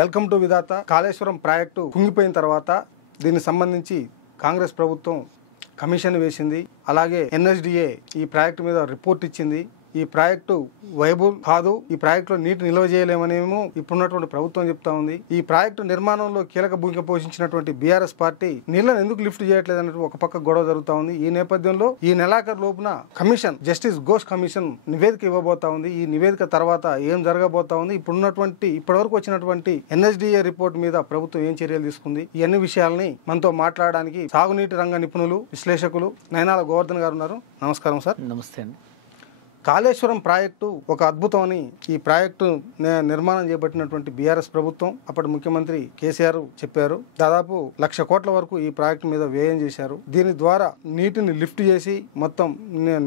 Welcome to Vidhatha. Kaleshwaram project కుంగిపోయిన తర్వాత దీనికి సంబంధించి కాంగ్రెస్ ప్రభుత్వం కమిషన్ వేసింది. అలాగే ఎన్ఎస్డిఏ ఈ ప్రాజెక్టు మీద రిపోర్ట్ ఇచ్చింది. ఈ ప్రాజెక్టు వైబుల్ కాదు, ఈ ప్రాజెక్టులో నీటి నిల్వ చేయలేమనేమో ఇప్పుడున్నటువంటి ప్రభుత్వం చెప్తా ఉంది. ఈ ప్రాజెక్టు నిర్మాణంలో కీలక భూమిక పోషించినటువంటి బీఆర్ఎస్ పార్టీ నీళ్లను ఎందుకు లిఫ్ట్ చేయట్లేదు అన్నట్టు ఒక పక్క గొడవ జరుగుతా ఉంది. ఈ నేపథ్యంలో ఈ నెలాఖరు లోపున కమిషన్, జస్టిస్ ఘోష్ కమిషన్ నివేదిక ఇవ్వబోతా ఉంది. ఈ నివేదిక తర్వాత ఏం జరగబోతా ఉంది, ఇప్పటివరకు వచ్చినటువంటి ఎన్ఎస్డిఏ రిపోర్ట్ మీద ప్రభుత్వం ఏం చర్యలు తీసుకుంది, ఈ అన్ని విషయాలని మనతో మాట్లాడడానికి సాగునీటి రంగ నిపుణులు, విశ్లేషకులు నయనాల గోవర్ధన్ గారు ఉన్నారు. నమస్కారం సార్. నమస్తే అండి. కాళేశ్వరం ప్రాజెక్టు ఒక అద్భుతం అని ఈ ప్రాజెక్టు నిర్మాణం చేపట్టినటువంటి బీఆర్ఎస్ ప్రభుత్వం, అప్పటి ముఖ్యమంత్రి కేసీఆర్ చెప్పారు. దాదాపు 1,00,000 కోట్ల వరకు ఈ ప్రాజెక్టు మీద వ్యయం చేశారు. దీని ద్వారా నీటిని లిఫ్ట్ చేసి మొత్తం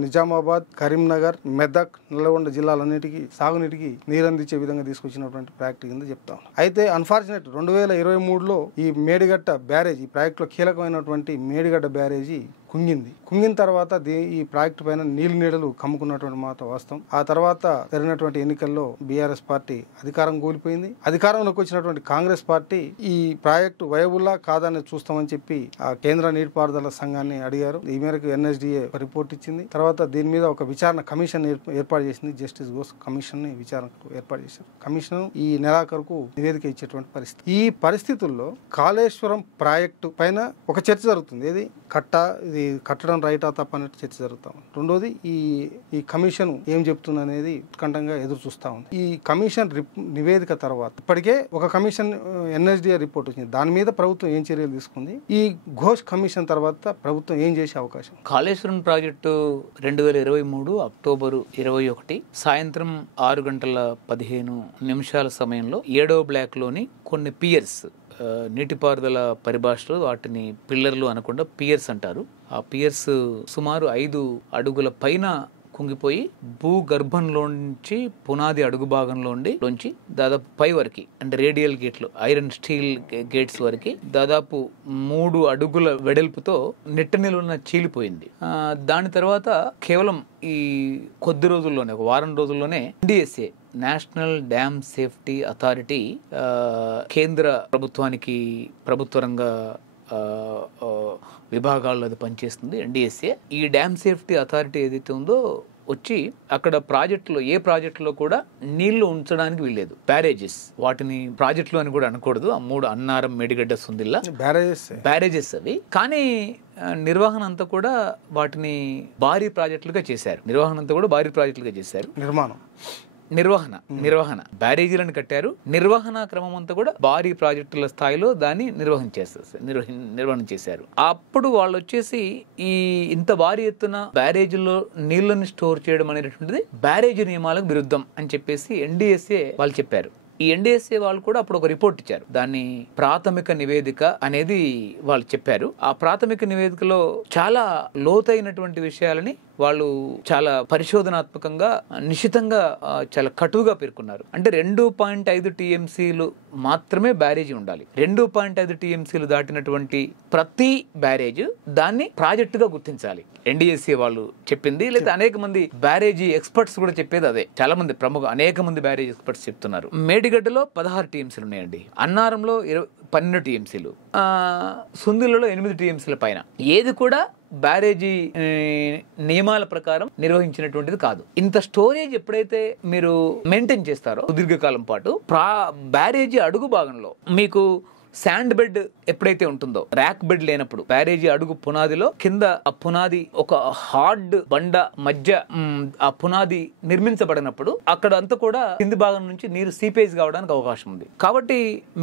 నిజామాబాద్, కరీంనగర్, మెదక్, నల్గొండ జిల్లాలన్నిటికీ సాగునీటికి నీరందించే విధంగా తీసుకొచ్చినటువంటి ప్రాజెక్టు కింద చెప్తాం. అయితే అన్ఫార్చునేట్ 2023లో ఈ మేడిగడ్డ బ్యారేజ్, ఈ ప్రాజెక్టులో కీలకమైనటువంటి మేడిగడ్డ బ్యారేజీ కుంగిన తర్వాత ఈ ప్రాజెక్టు పైన నీడలు కమ్ముకున్నటువంటి మాట వాస్తవం. ఆ తర్వాత జరిగినటువంటి ఎన్నికల్లో బీఆర్ఎస్ పార్టీ అధికారం కోల్పోయింది. అధికారంలోకి వచ్చినటువంటి కాంగ్రెస్ పార్టీ ఈ ప్రాజెక్టు వయబుల్లా కాదని చూస్తామని చెప్పి ఆ కేంద్ర నీటిపారుదల సంఘాన్ని అడిగారు. ఈ మేరకు ఎన్ఎస్డిఏ రిపోర్ట్ ఇచ్చింది. తర్వాత దీని మీద ఒక విచారణ కమిషన్ ఏర్పాటు చేసింది. జస్టిస్ ఘోష్ కమిషన్ ని విచారణకు ఏర్పాటు చేశారు. కమిషన్ ఈ నెలాఖరుకు నివేదిక ఇచ్చేటువంటి పరిస్థితి. ఈ పరిస్థితుల్లో కాళేశ్వరం ప్రాజెక్టు పైన ఒక చర్చ జరుగుతుంది. ఇది కట్టడం రైటా తప్ప అన్నట్టు చర్చ జరుగుతాం. రెండోది ఈ కమిషన్ ఏం చెప్తుంది అనేది ఉత్కంఠంగా ఎదురు చూస్తా ఉంది. ఈ కమిషన్ నివేదిక తర్వాత ఇప్పటికే ఒక కమిషన్ ఎన్ఎస్డిఏ రిపోర్ట్ వచ్చింది. దాని మీద ప్రభుత్వం ఏం చర్యలు తీసుకుంది, ఈ ఘోష్ కమిషన్ తర్వాత ప్రభుత్వం ఏం చేసే అవకాశం? కాళేశ్వరం ప్రాజెక్టు 2023 అక్టోబరు 21 సాయంత్రం 6:15 సమయంలో 7వ బ్లాక్ లోని కొన్ని పియర్స్, నీటిపారుదల పరిభాషలో వాటిని పిల్లర్లు అనకుండా పియర్స్ అంటారు. ఆ పియర్స్ సుమారు 5 అడుగుల పైన కుంగిపోయి భూగర్భంలోంచి పునాది అడుగు భాగంలోంచి దాదాపు పై వరకు, అంటే రేడియల్ గేట్లు, ఐరన్ స్టీల్ గేట్స్ వరకు దాదాపు 3 అడుగుల వెడల్పుతో నెట్ట నిలువున చీలిపోయింది. దాని తర్వాత కేవలం ఈ కొద్ది రోజుల్లోనే, ఒక వారం రోజుల్లోనే NDSA, national dam safety authority, కేంద్ర ప్రభుత్వానికి ప్రభుత్వ రంగ విభాగాల్లో అది పనిచేస్తుంది ఎన్డీఎస్ఏ. ఈ డ్యామ్ సేఫ్టీ అథారిటీ ఏదైతే ఉందో వచ్చి అక్కడ ప్రాజెక్టులో, ఏ ప్రాజెక్టులో కూడా నీళ్లు ఉంచడానికి వీల్లేదు. బ్యారేజెస్, వాటిని ప్రాజెక్టులు అని కూడా అనకూడదు. ఆ 3 అన్నారం, మేడిగడ్డ, సుందిల్లా బ్యారేజెస్ అవి. కానీ నిర్వహణ అంతా కూడా వాటిని భారీ ప్రాజెక్టులుగా చేశారు. నిర్వహణ బ్యారేజీలను కట్టారు. నిర్వహణ క్రమం అంతా కూడా భారీ ప్రాజెక్టుల స్థాయిలో దాన్ని నిర్వహణ చేశారు. అప్పుడు వాళ్ళు వచ్చేసి ఇంత భారీ ఎత్తున బ్యారేజీలో నీళ్లను స్టోర్ చేయడం అనేటువంటిది బ్యారేజీ నియమాలకు విరుద్ధం అని చెప్పేసి ఎన్డీఎస్ఏ వాళ్ళు చెప్పారు. ఈ ఎన్డీఎస్ఏ వాళ్ళు కూడా అప్పుడు ఒక రిపోర్ట్ ఇచ్చారు. దాన్ని ప్రాథమిక నివేదిక అనేది వాళ్ళు చెప్పారు. ఆ ప్రాథమిక నివేదికలో చాలా లోతైనటువంటి విషయాలని వాళ్ళు చాలా పరిశోధనాత్మకంగా, నిశితంగా, చాలా కటువుగా పేర్కొన్నారు. అంటే 2.5 టీఎంసీలు మాత్రమే బ్యారేజీ ఉండాలి. 2.5 టీఎంసీలు దాటినటువంటి ప్రతి బ్యారేజ్ దాన్ని ప్రాజెక్టుగా గుర్తించాలి. ఎన్డీఎస్ఏ వాళ్ళు చెప్పింది, లేదా అనేక మంది బ్యారేజీ ఎక్స్పర్ట్స్ కూడా చెప్పేది అదే. చాలా మంది అనేక మంది బ్యారేజ్ ఎక్స్పర్ట్స్ చెప్తున్నారు. మేడిగడ్డలో 16 టీఎంసీలు ఉన్నాయండి, అన్నారంలో 12 టీఎంసీలు, సుందిలలో 8 టీఎంసీల పైన. ఏది కూడా బ్యారేజీ నియమాల ప్రకారం నిర్వహించినటువంటిది కాదు. ఇంత స్టోరేజ్ ఎప్పుడైతే మీరు మెయింటైన్ చేస్తారో సుదీర్ఘకాలం పాటు, బ్యారేజీ అడుగు భాగంలో మీకు శాండ్ బెడ్ ఎప్పుడైతే ఉంటుందో, ర్యాక్ బెడ్ లేనప్పుడు, బ్యారేజీ అడుగు పునాదిలో కింద ఆ పునాది ఒక హార్డ్ బండ మధ్య ఆ పునాది నిర్మించబడినప్పుడు అక్కడ అంతా కూడా కింది భాగం నుంచి నీరు సీపేజ్ కావడానికి అవకాశం ఉంది. కాబట్టి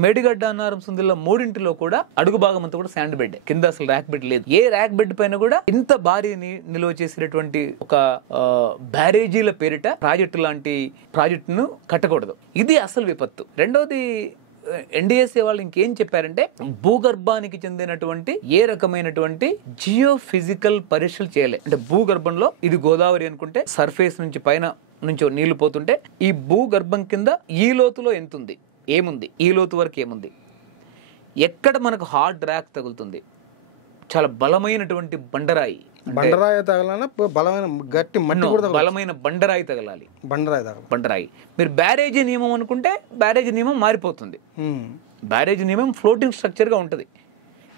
మేడిగడ్డ, అన్నారం, సుందిల్ల 3 కూడా అడుగు భాగం అంతా కూడా శాండ్ బెడ్, కింద అసలు ర్యాక్ బెడ్ లేదు. ఏ ర్యాక్ బెడ్ పైన కూడా ఇంత భారీ నిల్వ చేసినటువంటి ఒక బ్యారేజీల పేరిట ప్రాజెక్టు లాంటి ప్రాజెక్టును కట్టకూడదు. ఇది అసలు విపత్తు. రెండోది, ఎన్డీఎస్ఏ వాళ్ళు ఇంకేం చెప్పారంటే, భూగర్భానికి చెందినటువంటి ఏ రకమైనటువంటి జియో ఫిజికల్ పరీక్షలు చేయలే. అంటే భూగర్భంలో, ఇది గోదావరి అనుకుంటే సర్ఫేస్ నుంచి పైన నుంచి నీళ్లు పోతుంటే ఈ భూగర్భం కింద ఈ లోతులో ఎంత ఉంది, ఏముంది, ఈ లోతు వరకు ఏముంది, ఎక్కడ మనకు హార్డ్ ర్యాక్ తగులుతుంది, చాలా బలమైనటువంటి బండరాయి బండరాయి తగలనా బలమైన గట్టి మట్టి కూడా బలమైన బండరాయి తగలాలి. బండరాయి తగల బండరాయి. మీరు బ్యారేజీ నియమం అనుకుంటే బ్యారేజీ నియమం మారిపోతుంది. బ్యారేజీ నియమం ఫ్లోటింగ్ స్ట్రక్చర్గా ఉంటుంది.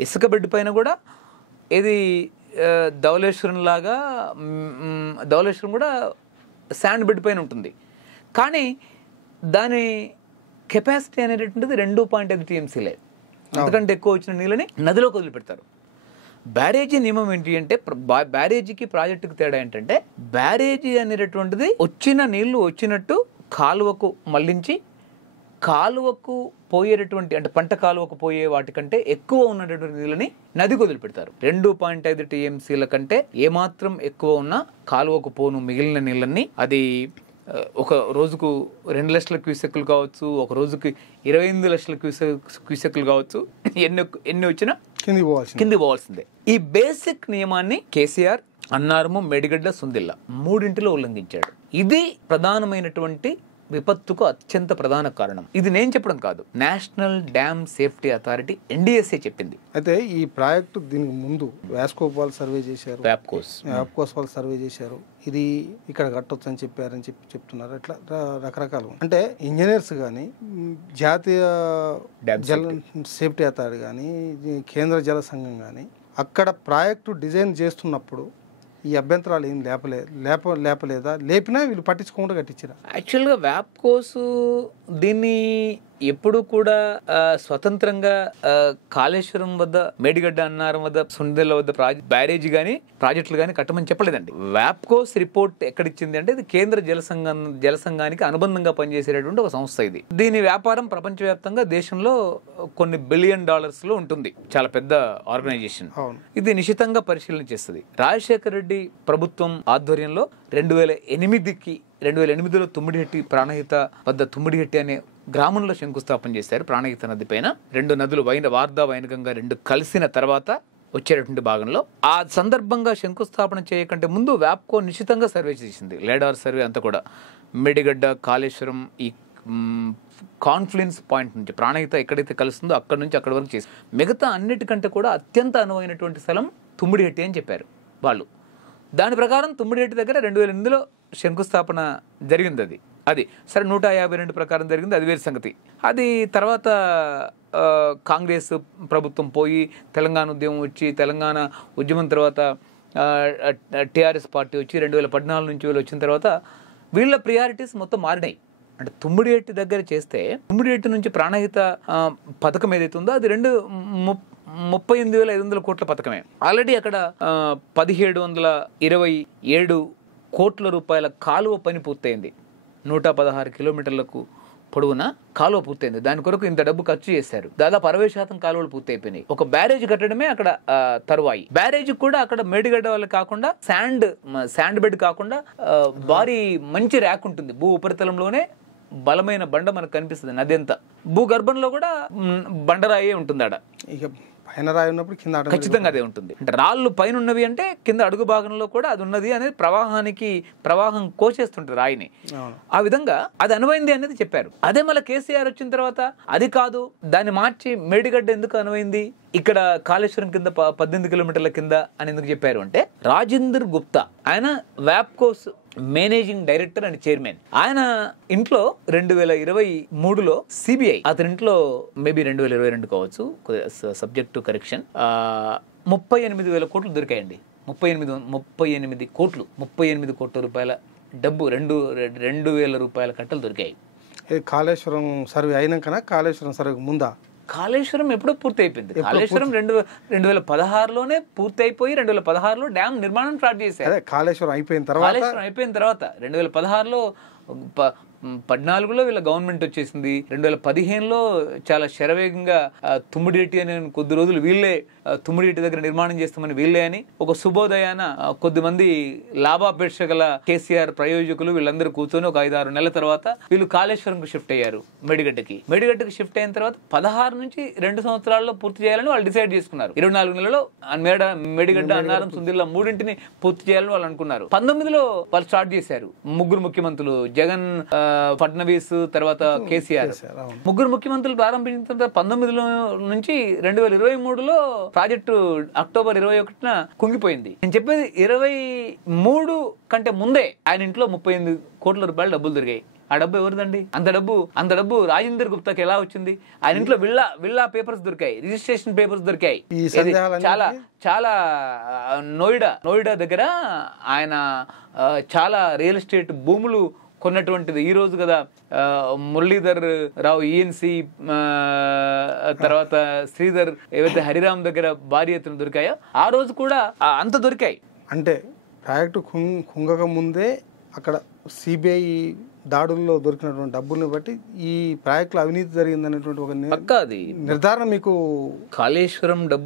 ఇసుక బెడ్ పైన కూడా ఇది ధవళేశ్వరం లాగా ధవళేశ్వరం కూడా శాండ్ బెడ్ పైన ఉంటుంది. కానీ దాని కెపాసిటీ అనేటటువంటిది 2.5 TMCలే. అంతకంటే ఎక్కువ వచ్చిన నీళ్ళని నదిలోకి వదిలిపెడతారు. బ్యారేజీ నియమం ఏంటి అంటే బ్యారేజీకి ప్రాజెక్టుకి తేడా ఏంటంటే బ్యారేజీ అనేటటువంటిది వచ్చిన నీళ్లు వచ్చినట్టు కాలువకు మళ్లించి కాలువకు పోయేటటువంటి అంటే పంట కాలువకు పోయే వాటికంటే ఎక్కువ ఉన్నటువంటి నీళ్ళని నదికి వదిలిపెడతారు. 2.5 TMCల కంటే ఏమాత్రం ఎక్కువ ఉన్న కాలువకు పోను మిగిలిన నీళ్ళని అది ఒక రోజుకు 2 లక్షల క్యూసెక్లు కావచ్చు, ఒక రోజుకి 28 లక్షల క్యూసెక్లు కావచ్చు, ఎన్ని వచ్చినా కింది పోవాల్సిందే. ఈ బేసిక్ నియమాన్ని కేసీఆర్, అన్నారము, మేడిగడ్డ, సుందిల్లా మూడింటిలో ఉల్లంఘించాడు. ఇది ప్రధానమైనటువంటి విపత్తుకు అత్యంత ప్రధాన కారణం. ఇది నేను చెప్పడం కాదు, national dam safety authority NDSA చెప్పింది. అయితే ఈ ప్రాజెక్టు దీనికి ముందు వ్యాస్కోప్ వాళ్ళు సర్వే చేశారు, వ్యాప్కోస్ వాళ్ళు సర్వే చేశారు, ఇది ఇక్కడ కట్టొచ్చు అని చెప్పారని చెప్తున్నారు. అట్లా రకరకాలు అంటే ఇంజనీర్స్ కానీ, జాతీయ జల సేఫ్టీ అథారిటీ కానీ, కేంద్ర జల సంఘం కానీ అక్కడ ప్రాజెక్టు డిజైన్ చేస్తున్నప్పుడు ఈ అభ్యంతరాలు ఏం లేపలేదా? లేపినా వీళ్ళు పట్టించుకోకుండా కట్టించారు. యాక్చువల్గా వ్యాప్కోస్ దీన్ని ఎప్పుడు కూడా స్వతంత్రంగా కాళేశ్వరం వద్ద, మేడిగడ్డ, అన్నారం వద్ద, సుందిల్ల వద్ద బ్యారేజీ కానీ ప్రాజెక్టులు కానీ కట్టమని చెప్పలేదండి. వ్యాప్కోస్ రిపోర్ట్ ఎక్కడిచ్చింది అంటే ఇది కేంద్ర జల సంఘానికి అనుబంధంగా పనిచేసేటటువంటి ఒక సంస్థ. ఇది దీని వ్యాపారం ప్రపంచవ్యాప్తంగా దేశంలో కొన్ని $1 బిలియన్ ఉంటుంది. చాలా పెద్ద ఆర్గనైజేషన్. ఇది నిశితంగా పరిశీలన చేస్తుంది. రాజశేఖర రెడ్డి ప్రభుత్వం ఆధ్వర్యంలో 2008లో తుమ్మిడిహెట్టి ప్రాణహిత వద్ద తుమ్మిడిహెట్టి అనే గ్రామంలో శంకుస్థాపన చేశారు. ప్రాణహిత నది పైన 2 నదులు వార్దా, వైనగంగా 2 కలిసిన తర్వాత వచ్చేటటువంటి భాగంలో ఆ సందర్భంగా శంకుస్థాపన చేయకంటే ముందు వ్యాప్కో నిశ్చితంగా సర్వే చేసింది. లేడార్ సర్వే అంతా కూడా మేడిగడ్డ, కాళేశ్వరం ఈ కాన్ఫ్లుయెన్స్ పాయింట్ నుంచి ప్రాణహిత ఎక్కడైతే కలుస్తుందో అక్కడ నుంచి అక్కడి వరకు చేసి మిగతా అన్నిటికంటే కూడా అత్యంత అనువైనటువంటి స్థలం తుమ్మిడిహెట్టి అని చెప్పారు వాళ్ళు. దాని ప్రకారం తుమ్మిడిహెట్టి దగ్గర 2008లో శంకుస్థాపన జరిగింది. అది సరే 152 ప్రకారం జరిగింది, అది వేరే సంగతి. అది తర్వాత కాంగ్రెస్ ప్రభుత్వం పోయి తెలంగాణ ఉద్యమం వచ్చి, తెలంగాణ ఉద్యమం తర్వాత TRS పార్టీ వచ్చి 2014 నుంచి వీళ్ళు వచ్చిన తర్వాత వీళ్ళ ప్రియారిటీస్ మొత్తం మారినాయి. అంటే తుమ్మిడిహెట్టి దగ్గర చేస్తే తుమ్మిడిహెట్టి నుంచి ప్రాణహిత పథకం ఏదైతే ఉందో అది 38,500 కోట్ల పథకమే. ఆల్రెడీ అక్కడ 1,727 కోట్ల రూపాయల కాలువ పని పూర్తయింది. 116 కిలోమీటర్లకు పొడవున కాలువ పూర్తయింది. దాని కొరకు ఇంత డబ్బు ఖర్చు చేశారు. దాదాపు 60% కాలువలు పూర్తయిపోయినాయి. ఒక బ్యారేజ్ కట్టడమే అక్కడ తరువాయి. బ్యారేజ్ కూడా అక్కడ మేడిగడ్డ వల్ల కాకుండా శాండ్ బెడ్ కాకుండా భారీ మంచి ర్యాక్ ఉంటుంది. భూ ఉపరితలంలోనే బలమైన బండ మనకు కనిపిస్తుంది. నది అంతా భూగర్భంలో కూడా బండరాయే ఉంటుంది. ఆడ ఇక పైన రాయి ఉన్నప్పుడు కింద ఖచ్చితంగా అదే ఉంటుంది. అంటే రాళ్ళు పైన ఉన్నవి అంటే కింద అడుగు భాగంలో కూడా అది ఉన్నది అనేది ప్రవాహం కోసేస్తుంటారు రాయిని. ఆ విధంగా అది అనువైంది అనేది చెప్పారు. అదే మళ్ళీ కేసీఆర్ వచ్చిన తర్వాత అది కాదు, దాన్ని మార్చి మేడిగడ్డ ఎందుకు అనువైంది, ఇక్కడ కాళేశ్వరం కింద 18 కిలోమీటర్ల కింద అని ఎందుకు చెప్పారు అంటే రాజేందర్ గుప్తా ఆయన వ్యాప్కోస్ మేనేజింగ్ డైరెక్టర్ అండ్ చైర్మన్. ఆయన ఇంట్లో 2023లో సిబిఐ అతని ఇంట్లో మేబీ 2022 కావచ్చు, సబ్జెక్ట్ టు కరెక్షన్, 38,000 కోట్లు దొరికాయండి. 38 కోట్ల రూపాయల డబ్బు, 2,000 రూపాయల కట్టలు దొరికాయి. కాళేశ్వరం సర్వే అయినాకనా కాళేశ్వరం సర్వే ముందా? కాళేశ్వరం ఎప్పుడో పూర్తి అయిపోయింది. కాళేశ్వరం 2016లోనే పూర్తి అయిపోయి 2016లో డ్యామ్ నిర్మాణం స్టార్ట్ చేశారు. కాళేశ్వరం అయిపోయిన తర్వాత 2016లో 14లో వీళ్ళ గవర్నమెంట్ వచ్చేసింది. 2015లో చాలా శరవేగంగా తుమ్మిడిహెట్టి అని కొద్ది రోజులు వీళ్ళే తుమ్మిడిహెట్టి దగ్గర నిర్మాణం చేస్తామని వీళ్ళే అని ఒక శుభోదయాన కొద్దిమంది లాభాపేక్ష గల కేసీఆర్ ప్రయోజకులు వీళ్ళందరూ కూర్చొని ఒక 5-6 నెలల తర్వాత వీళ్ళు కాళేశ్వరంకు షిఫ్ట్ అయ్యారు. మేడిగడ్డకి షిఫ్ట్ అయిన తర్వాత 16 నుంచి 2 సంవత్సరాల్లో పూర్తి చేయాలని వాళ్ళు డిసైడ్ చేసుకున్నారు. 24 నెలలో మేడిగడ్డ, అన్నారం, సుందిల్ల మూడింటిని పూర్తి చేయాలని వాళ్ళు అనుకున్నారు. 19లో వాళ్ళు స్టార్ట్ చేశారు. 3 ముఖ్యమంత్రులు జగన్, ఫడ్నవీస్, తర్వాత కేసీఆర్ ముగ్గురు ముఖ్యమంత్రులు ప్రారంభించిన తర్వాత 19 నుంచి 2023లో ప్రాజెక్టు అక్టోబర్ 21న కుంగిపోయింది. నేను చెప్పేది 23 కంటే ముందే ఆయన ఇంట్లో 38 కోట్ల రూపాయలు డబ్బులు దొరికాయి. ఆ డబ్బు ఎవరిదండి? అంత డబ్బు రాజేందర్ గుప్తాకి ఎలా వచ్చింది? ఆయన ఇంట్లో విల్లా పేపర్స్ దొరికాయి, రిజిస్ట్రేషన్ పేపర్స్ దొరికాయి. చాలా నోయిడా దగ్గర ఆయన చాలా రియల్ ఎస్టేట్ భూములు కొన్నటువంటిది. ఈ రోజు కదా మురళీధర్ రావు ఈఎన్సి తర్వాత శ్రీధర్ ఏవైతే హరిరామ్ దగ్గర భారీ ఎత్తున దొరికాయో ఆ రోజు కూడా అంత దొరికాయి. అంటే ప్రాజెక్టు కుంగక ముందే అక్కడ సిబిఐ దాడుల్లో దొరికినటువంటి డబ్బుల్ని బట్టి ఈ ప్రాజెక్టులో అవినీతి జరిగిందనేటువంటి ఒక నిర్ధారణ మీకు కాళేశ్వరంలో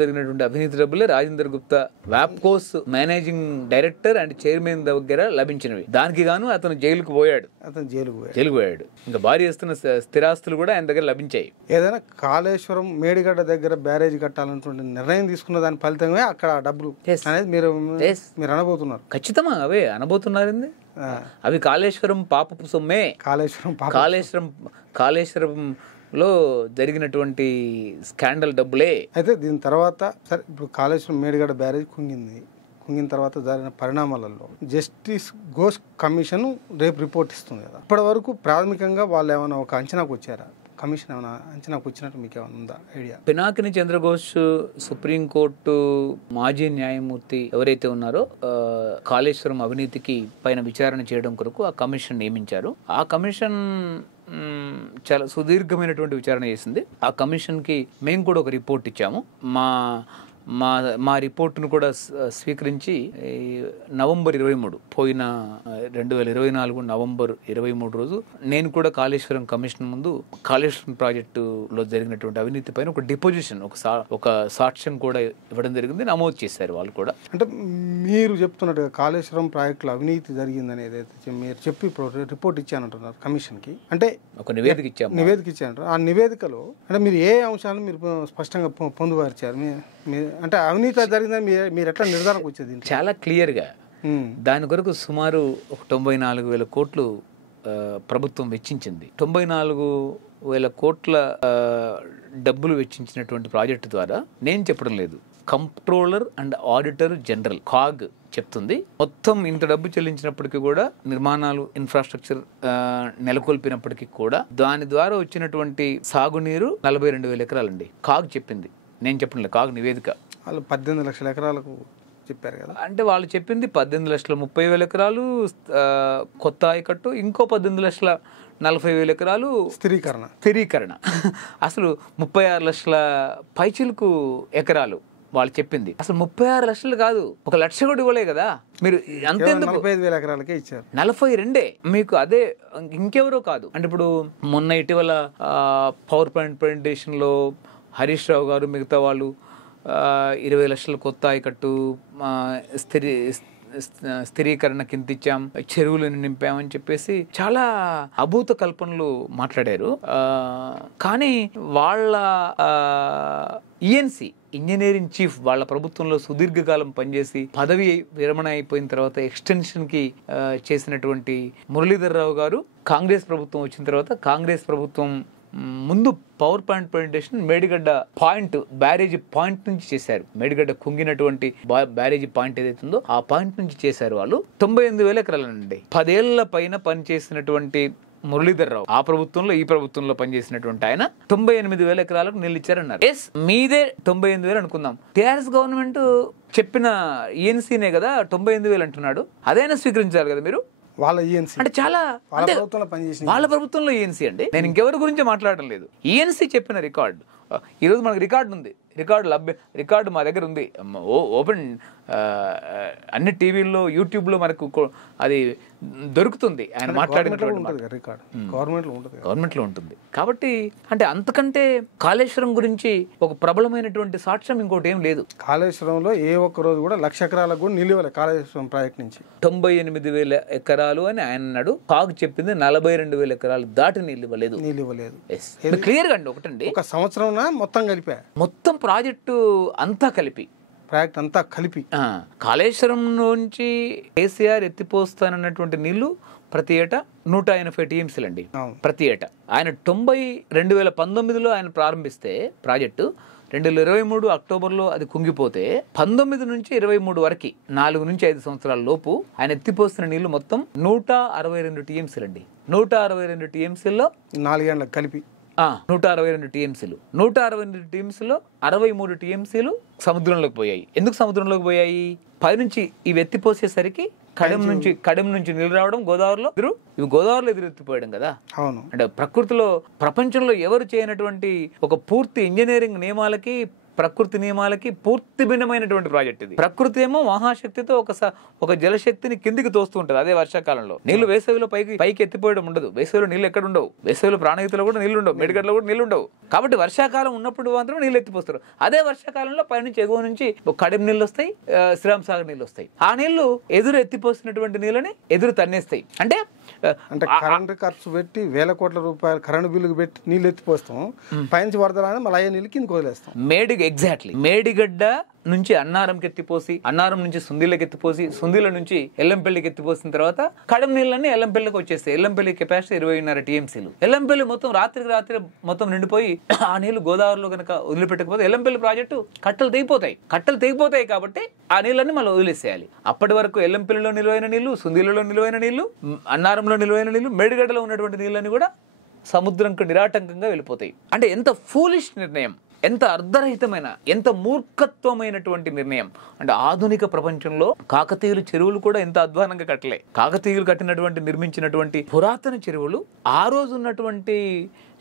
జరిగినటువంటి అవినీతి డబ్బులే రాజేందర్ గుప్తా వ్యాప్కోస్ మేనేజింగ్ డైరెక్టర్ అండ్ చైర్మన్ దగ్గర లభించినవి. దానికి గాను అతను జైలుకు పోయాడు. ఇంకా భారీ చేస్తున్న స్థిరాస్తులు కూడా ఆయన దగ్గర లభించాయి. ఏదైనా కాళేశ్వరం మేడిగడ్డ దగ్గర బ్యారేజ్ కట్టాలన్నటువంటి నిర్ణయం తీసుకున్న దాని ఫలితంగా అక్కడ డబ్బులు అనేది మీరు అనబోతున్నారు. ఖచ్చితంగా అవే అనబోతున్నారండి. అవి కాళేశ్వరం పాపపు సొమ్మే. కాళేశ్వరంలో జరిగినటువంటి స్కాండల్ డబ్బులే. అయితే దీని తర్వాత సరే ఇప్పుడు కాళేశ్వరం మేడిగడ్డ బ్యారేజ్ కుంగిన తర్వాత జరిగిన పరిణామాలలో జస్టిస్ ఘోష్ కమిషన్ రేపు రిపోర్ట్ ఇస్తుంది కదా. ఇప్పటి వరకు ప్రాథమికంగా వాళ్ళు ఏమైనా ఒక అంచనాకు వచ్చారా? కమిషన్ ఏమైనా అంచనాకు వచ్చినట్టు మీకు ఏమైనా ఉందా ఐడియా? పినాకిని చంద్రఘోష్ సుప్రీంకోర్టు మాజీ న్యాయమూర్తి ఎవరైతే ఉన్నారో కాళేశ్వరం అవినీతికి పైన విచారణ చేయడం కొరకు ఆ కమిషన్ నియమించారు. ఆ కమిషన్ చాలా సుదీర్ఘమైనటువంటి విచారణ చేసింది. ఆ కమిషన్ కి మేము కూడా ఒక రిపోర్ట్ ఇచ్చాము. మా రిపోర్టును కూడా స్వీకరించి నవంబర్ 23 పోయిన 2024 నవంబర్ 23 రోజు నేను కూడా కాళేశ్వరం కమిషన్ ముందు కాళేశ్వరం ప్రాజెక్టులో జరిగినటువంటి అవినీతి పైన ఒక డిపోజిషన్ ఒక సాక్ష్యం కూడా ఇవ్వడం జరిగింది. నమోదు చేశారు వాళ్ళు కూడా. అంటే మీరు చెప్తున్నట్టుగా కాళేశ్వరం ప్రాజెక్టులో అవినీతి జరిగిందని ఏదైతే మీరు చెప్పి రిపోర్ట్ ఇచ్చానంటున్నారు కమిషన్ కి, అంటే ఒక నివేదిక ఇచ్చానంటారు. ఆ నివేదికలో అంటే మీరు ఏ అంశాలను మీరు స్పష్టంగా పొందుపరిచారు? అంటే అవినీతి జరిగిందని మీరు ఎట్లా నిర్ధారణకు వచ్చేది? చాలా క్లియర్గా దాని కొరకు సుమారు 94,000 కోట్లు ప్రభుత్వం వెచ్చించింది. 94,000 కోట్ల డబ్బులు వెచ్చించినటువంటి ప్రాజెక్టు ద్వారా నేను చెప్పడం లేదు, comptroller and auditor general CAG చెప్తుంది. మొత్తం ఇంత డబ్బు చెల్లించినప్పటికీ కూడా, నిర్మాణాలు ఇన్ఫ్రాస్ట్రక్చర్ నెలకొల్పినప్పటికీ కూడా దాని ద్వారా వచ్చినటువంటి సాగునీరు 42,000 ఎకరాలండి. కాగ్ చెప్పింది, నేను చెప్పడం లేదు. కాగ్ నివేదిక వాళ్ళు 18 లక్షల ఎకరాలకు చెప్పారు కదా. అంటే వాళ్ళు చెప్పింది 18,30,000 ఎకరాలు కొత్త ఆయకట్టు, ఇంకో 18,40,000 ఎకరాలు స్థిరీకరణ. అసలు 36 లక్షల పైచిలకు ఎకరాలు వాళ్ళు చెప్పింది. అసలు 36 లక్షలు కాదు, 1 లక్ష కూడా ఇవ్వలే కదా మీరు. అంతేందుకు 45,000 ఎకరాలకే ఇచ్చారు. 42 మీకు అదే ఇంకెవరో కాదు. అంటే ఇప్పుడు మొన్న ఇటీవల పవర్ పాయింట్ ప్రజెంటేషన్ లో హరీష్ రావు గారు మిగతా వాళ్ళు 20 లక్షల కొత్త ఆయకట్టు స్థిరీకరణ కింద ఇచ్చాం, చెరువులను నింపామని చెప్పేసి చాలా అభూత కల్పనలు మాట్లాడారు. కానీ వాళ్ళ ఈఎన్సి ఇంజనీరింగ్ చీఫ్ వాళ్ళ ప్రభుత్వంలో సుదీర్ఘకాలం పనిచేసి పదవి విరమణ అయిపోయిన తర్వాత ఎక్స్టెన్షన్ కి చేసినటువంటి మురళీధర్ రావు గారు కాంగ్రెస్ ప్రభుత్వం వచ్చిన తర్వాత కాంగ్రెస్ ప్రభుత్వం ముందు power point presentation Medigadda point barrage point నుంచి చేశారు. మేడిగడ్డ కుంగినటువంటి బ్యారేజీ పాయింట్ ఏదైతుందో ఆ పాయింట్ నుంచి చేశారు వాళ్ళు. 98,000 ఎకరాలండి. 10 ఏళ్ల పైన పనిచేసినటువంటి మురళీధర్ రావు ఆ ప్రభుత్వంలో ఈ ప్రభుత్వంలో పనిచేసినటువంటి ఆయన 98,000 ఎకరాలకు నీళ్ళు ఇచ్చారన్నారు. ఎస్ మీదే 98,000 అనుకుందాం. టీఆర్ఎస్ గవర్నమెంట్ చెప్పిన ఈఎన్సీనే కదా 98,000 అంటున్నాడు. అదైనా స్వీకరించాలి కదా మీరు. వాళ్ళ ఈఎన్సీ అంటే చాలా వాళ్ళ ప్రభుత్వంలో ఈఎన్సీ అండి. నేను ఇంకెవరి గురించి మాట్లాడడం లేదు. ఈఎన్సీ చెప్పిన రికార్డు ఈరోజు మనకు రికార్డు ఉంది. రికార్డు మా దగ్గర ఉంది. ఓపెన్ అన్ని టీవీల్లో యూట్యూబ్లో మనకు అది దొరుకుతుంది. ఆయన మాట్లాడినటువంటి గవర్నమెంట్లో ఉంటుంది. కాబట్టి అంటే అంతకంటే కాళేశ్వరం గురించి ఒక ప్రబలమైనటువంటి సాక్ష్యం ఇంకోటి ఏం లేదు. కాళేశ్వరంలో ఏ ఒక్క రోజు కూడా 1,00,000 ఎకరాలకు కూడా నిలివలే. కాళేశ్వరం ప్రాజెక్ట్ నుంచి 98,000 ఎకరాలు అని ఆయన అన్నాడు. కాగ్ చెప్పింది 42,000 ఎకరాలు దాటి నిలివలేదు. క్లియర్ గా అండి. ఒకటండి, ఒక సంవత్సరం మొత్తం కలిపా, మొత్తం ప్రాజెక్టు అంతా కలిపి ప్రాజెక్ట్ అంతా కలిపి. కాళేశ్వరం నుంచి కేసీఆర్ ఎత్తిపోస్తానన్నటువంటి నీళ్లు ప్రతి ఏటా 180 టీఎంసీలు అండి ప్రతి ఏటా. ఆయన 2019లో ఆయన ప్రారంభిస్తే ప్రాజెక్టు 2023 అక్టోబర్లో అది కుంగిపోతే 19 నుంచి 23 వరకు 4 నుంచి 5 సంవత్సరాల లోపు ఆయన ఎత్తిపోస్తున్న నీళ్లు మొత్తం 162 టీఎంసీలు అండి. 162 టీఎంసీల్లో 4 ఏళ్ళకి కలిపి 162 టీఎంసీలు. 162 టీఎంసీలో 63 టీఎంసీలు సముద్రంలోకి పోయాయి. ఎందుకు సముద్రంలోకి పోయాయి? పైనుంచి ఇవి ఎత్తిపోసేసరికి కడెం నుంచి నీళ్ళు రావడం గోదావరిలో ఇవి గోదావరిలో ఎదురెత్తిపోయడం కదా. అవును. అంటే ప్రకృతిలో ప్రపంచంలో ఎవరు చేయనటువంటి ఒక పూర్తి ఇంజనీరింగ్ నియమాలకి ప్రకృతి నియమాలకి పూర్తి భిన్నమైనటువంటి ప్రాజెక్ట్ ఇది. ప్రకృతి ఏమో మహాశక్తితో ఒక జలశక్తిని కిందికి తోస్తూ ఉంటుంది. అదే వర్షాకాలంలో నీళ్లు వేసవిలో పైకి ఎత్తిపోయడం ఉండదు. వేసవిలో నీళ్ళు ఎక్కడ ఉండవు. వేసవిలో ప్రాణహితలో కూడా నీళ్లు ఉండవు, మేడిగడ్డలో కూడా నీళ్లు ఉండవు. కాబట్టి వర్షాకాలం ఉన్నప్పుడు మాత్రం నీళ్ళు ఎత్తిపోస్తారు. అదే వర్షాకాలంలో పైనుంచి ఎగువ నుంచి కడెం నీళ్ళు వస్తాయి, శ్రీరామ్ సాగర్ నీళ్ళు వస్తాయి. ఆ నీళ్లు ఎదురు ఎత్తిపోసినటువంటి నీళ్ళని ఎదురు తన్నేస్తాయి. అంటే కరెంటు ఖర్చు పెట్టి వేల కోట్ల రూపాయలు కరెంటు బిల్లుకు పెట్టి నీళ్ళు ఎత్తిపోస్తాం, పైనుంచి వరదలని మళ్ళీ అయ్యే నీళ్ళు కిందకి వదిలేస్తాం. మేడిగడ్డ నుంచి అన్నారంకి ఎత్తిపోసి, అన్నారం నుంచి సుందీలకి ఎత్తిపోసి, సుందీల నుంచి ఎల్లంపల్లికి ఎత్తిపోసిన తర్వాత కడెం నీళ్ళని ఎల్లంపల్లికి వచ్చేస్తాయి. ఎల్లంపల్లి కెపాసిటీ 20.5 టీఎంసీలు. ఎల్లంపల్లి మొత్తం రాత్రికి రాత్రి మొత్తం నిండిపోయి ఆ నీళ్లు గోదావరిలో కనుక వదిలిపెట్టకపోతే ఎల్లంపల్లి ప్రాజెక్టు కట్టలు తెగిపోతాయి కాబట్టి ఆ నీళ్ళని మళ్ళీ వదిలేసేయాలి. అప్పటి వరకు ఎల్లంపల్లిలో నిలువైన నీళ్లు, సుందీలలో నిలువైన నీళ్లు, అన్నారంలో నిలువైన నీళ్లు, మేడిగడ్డలో ఉన్నటువంటి నీళ్ళని కూడా సముద్రంకు నిరాటంకంగా వెళ్ళిపోతాయి. అంటే ఎంత ఫూలిష్ నిర్ణయం, ఎంత అర్ధరహితమైన, ఎంత మూర్ఖత్వమైనటువంటి నిర్ణయం. అంటే ఆధునిక ప్రపంచంలో కాకతీయుల చెరువులు కూడా ఎంత అధ్వానంగా కట్టలే. కాకతీయులు నిర్మించినటువంటి పురాతన చెరువులు ఆ రోజు ఉన్నటువంటి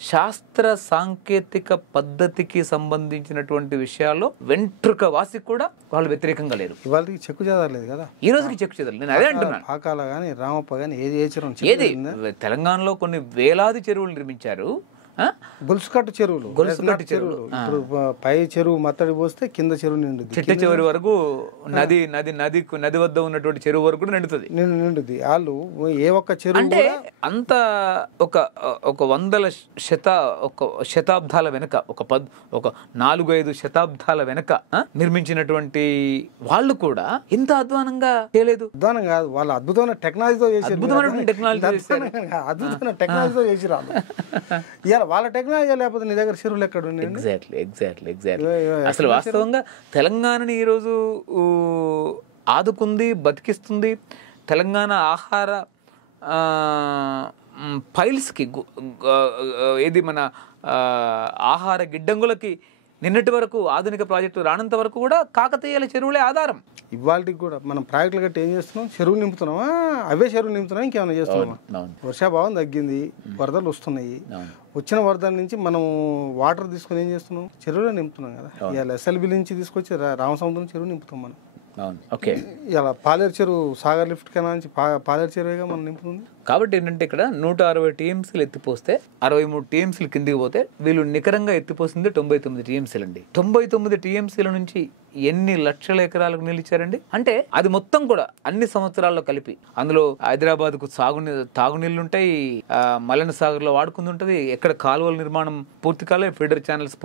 శాస్త్ర సాంకేతిక పద్ధతికి సంబంధించినటువంటి విషయాల్లో వెంట్రుక వాసి కూడా వాళ్ళు వ్యతిరేకంగా లేరు. ఇవాళకి చెక్కు చెదరలేదు కదా, ఈ రోజుకి చెక్కు చెదరలేదు. నేను అదే అంటున్నాను. పాకాల గానీ రామప్ప గానీ ఏది తెలంగాణలో కొన్ని వేలాది చెరువులు నిర్మించారు. గొలుసుకట్టు చెరువులు, ఇప్పుడు పై చెరువు మత్తడి పోస్తే కింద చెరువు నిండుది. చిట్ట చివరి వరకు నది వద్ద ఉన్నటువంటి చెరువు వరకు నిండుది. వాళ్ళు ఏ ఒక్క చెరువు అంటే అంత ఒక 100 శతాబ్దాల వెనక, ఒక 4-5 శతాబ్దాల వెనక నిర్మించినటువంటి వాళ్ళు కూడా ఇంత అధ్వానంగా చేయలేదు. అధ్వానం కాదు, వాళ్ళు అద్భుతమైన టెక్నాలజీతో చేసి వాళ్ళ టెక్నాలజీ లేకపోతే నీ దగ్గర చెరువులు ఎక్కడ ఉన్నాయి? ఎగ్జాక్ట్లీ. అసలు వాస్తవంగా తెలంగాణని ఈరోజు ఆదుకుంది, బతికిస్తుంది. తెలంగాణ ఆహార ఫైల్స్కి ఏది మన ఆహార గిడ్డంగులకి నిన్నటి వరకు ఆధునిక ప్రాజెక్టు రానంత వరకు కూడా కాకతీయుల చెరువులే ఆధారం. ఇవాళకి కూడా మనం ప్రాజెక్టులు గట్టి ఏం చేస్తున్నాం? చెరువులు నింపుతున్నామా? అవే చెరువులు నింపుతున్నాం, ఇంకేమైనా చేస్తున్నామా? వర్షాభావం తగ్గింది, వరదలు వస్తున్నాయి. వచ్చిన వరదల నుంచి మనం వాటర్ తీసుకుని ఏం చేస్తున్నాం? చెరువులో నింపుతున్నాం కదా. ఇవాళ SLB నుంచి తీసుకొచ్చి రామసముద్రం చెరువు నింపుతాం మనం. ఇలా పాలేరు చెరువు సాగర్ లిఫ్ట్ కెనాల్ నుంచి పాలేరు చెరువుగా మనం నింపుతుంది. కాబట్టి ఏంటంటే ఇక్కడ 160 టీఎంసీలు ఎత్తిపోస్తే 63 టీఎంసీలు కిందికి పోతే వీళ్ళు నికరంగా ఎత్తిపోసింది 99 టీఎంసీలు అండి. 99 టీఎంసీల నుంచి ఎన్ని లక్షల ఎకరాలకు నీళ్ళు ఇచ్చారండి? అంటే అది మొత్తం కూడా అన్ని సంవత్సరాల్లో కలిపి, అందులో హైదరాబాద్ కు తాగునీళ్ళు ఉంటాయి, మల్లన సాగర్ లో వాడుకుంది ఉంటది, ఎక్కడ కాలువల నిర్మాణం పూర్తి కాలే, ఫీడర్ ఛానల్స్